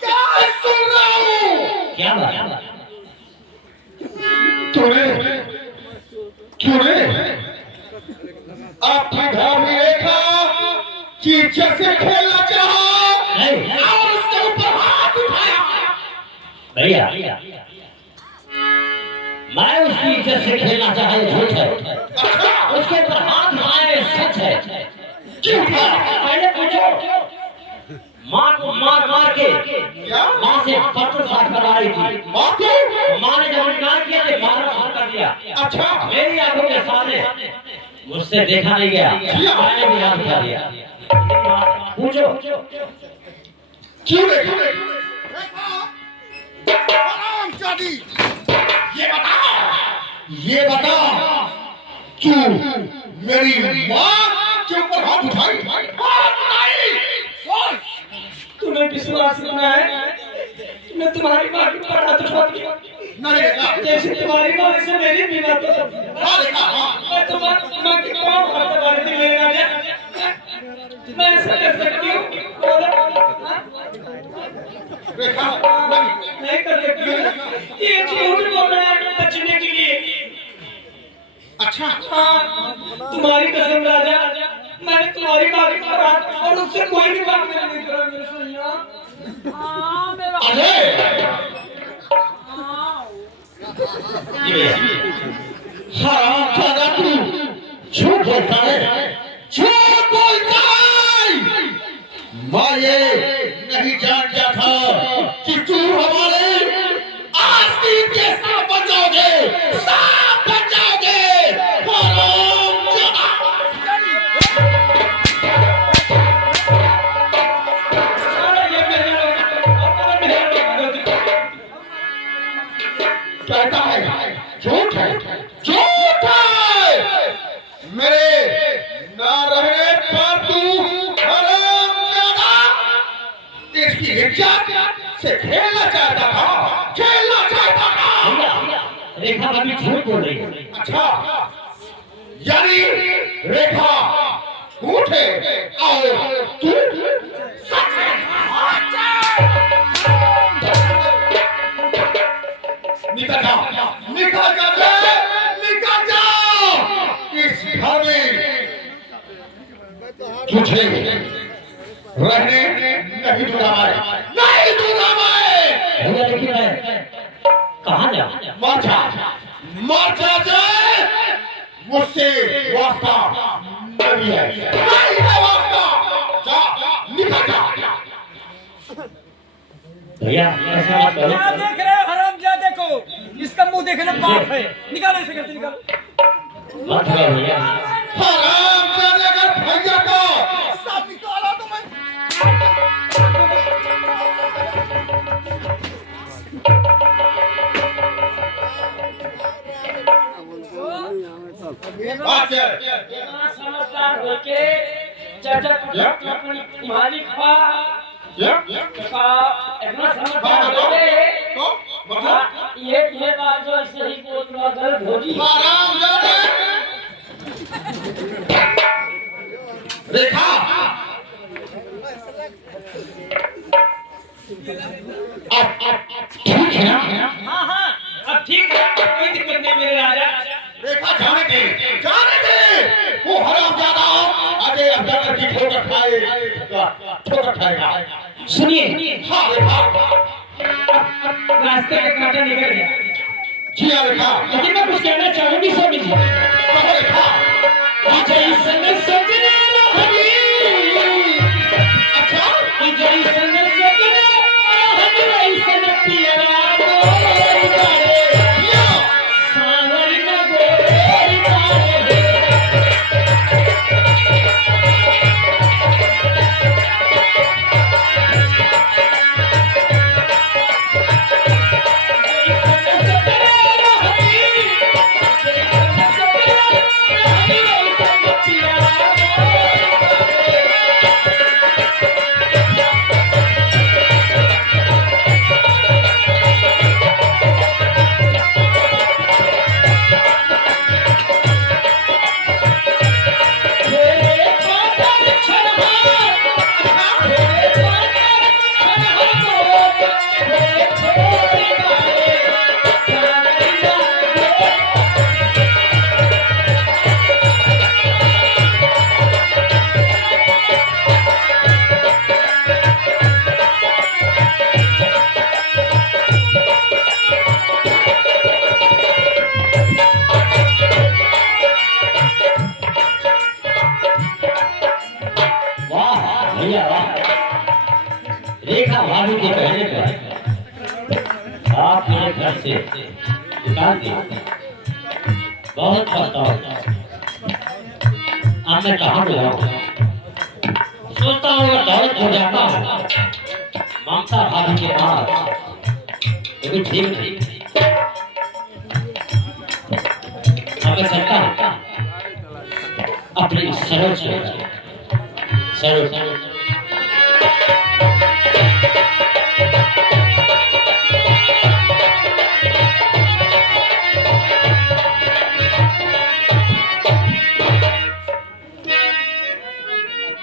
क्या सुन रहा हूँ? क्या बात? तूने आपकी भाभी रेखा की जैसे खेलना चाहा नहीं। और उसके ऊपर हाथ उठाया। भैया मैं उसकी इज्जत से खेलना चाहे झूठ है, उसके ऊपर हाथ उठाए सच है। क्यों था? पहले पूछो, माँ को मार मार के माँ से पत्र साफ करवाई थी। माँ को? माँ ने जब इनकार किया तो मारना शुरू कर दिया। अच्छा। मेरी आंखों के सामने, मुझसे देखा नहीं गया, मैंने भी हाथ उठा दिया। पूछो क्यों देखा? हरामजादी, ये बता तू मेरी माँ के ऊपर हाथ उठाई? तुम्हें विश्वास करना है? मैं तुम्हारी माँ के ऊपर हाथ उठा दिया। नहीं देखा। जैसे तुम्हारी माँ वैसे मेरी भी माँ तो हाँ देखा। हाँ मैं तुम्हारी माँ की पाँव हाथ दबाने के लिए राजा, मैं ऐसा कर सकती हूँ? देखा नहीं कर सकती हूँ। ये झूठ बोल रहा है बचने के लिए। अच्छा। हाँ, तुम्हारी कसम राजा, मैंने तुम्हारी माँ के ऊपर हाथ, और उससे कोई भी काम मेरा नहीं करा मेरे सैया। हाँ मेरा अरे हाँ हरामजादा, तू झूठ बोलता है, झूठ बोलता है। मैं ये नहीं जानता था कि तू हमारे आस्तीन के सांप बन जाओगे, सांप बन जाओगे। हरामजादा। ये मेरे लोग कहता है झूठ है, झूठ है। मेरे ना रहने पर तू हरामजादा इसकी इज्जत से खेलना चाहता था, खेलना चाहता था। भैया रेखा भाभी झूठ बोल रही है। अच्छा, यानी रेखा झूठ है और तू सच है। निकल जाओ, निकल जाओ, निकल जाओ इस घर में। तुझे रहने नहीं दूंगा मैं, नहीं दूंगा मैं। भैया देखिए मैं कहाँ जाऊँ? मर जा, मर जाए, मुझसे वास्ता नहीं है, नहीं है वास्ता। जा, निकल जा। भैया ऐसा मत करो। क्या देख रहे हो हरामजादे को? इसका मुंह देखने पाप है। निकालो इसे घर से, निकालो। मत करो भैया। हरामजादे, अगर भैया को सब निकाला तो मैं बात है। इतना समझदार होके चाचा अपनी मालिक का इतना समझदार होके ये बात जो ऐसे ही बोल रहा गलत होगी। हरामजादे, रेखा अब ठीक है ना? हाँ हाँ, अब ठीक है, कोई दिक्कत नहीं मेरे राजा। रेखा जाने दे, जाने दे। वो हरामजादा अजय अब्दुल्ला की ठोकर खाएगा, ठोकर खाएगा। सुनिए, हाँ रेखा। रास्ते में कांटा निकल गया, जी हाँ रेखा। लेकिन मैं कुछ कहना चाहूंगी स्वामी जी। कहो रेखा। जैसन सजना हरी, अच्छा, जैसन सजना हरी, वैसन पियरा मोर करे, या सावर न गोर करे। Thank you. आप मेरे घर से निकाल दिए, बहुत बताओ अब मैं कहाँ बुलाऊं? सोचता हूँ अगर दौलत हो जाता हूँ ममता भाभी के पास, तो भी ठीक नहीं। अब मैं चलता हूँ अपनी सरोज सरोज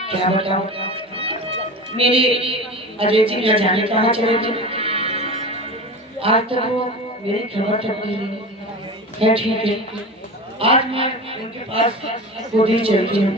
क्या बताओ, मेरे अजय जी न जाने कहाँ चले थे, आज तक वो मेरी खबर तक नहीं ली। है ठीक है, आज मैं उनके पास खुद ही चलती हूँ।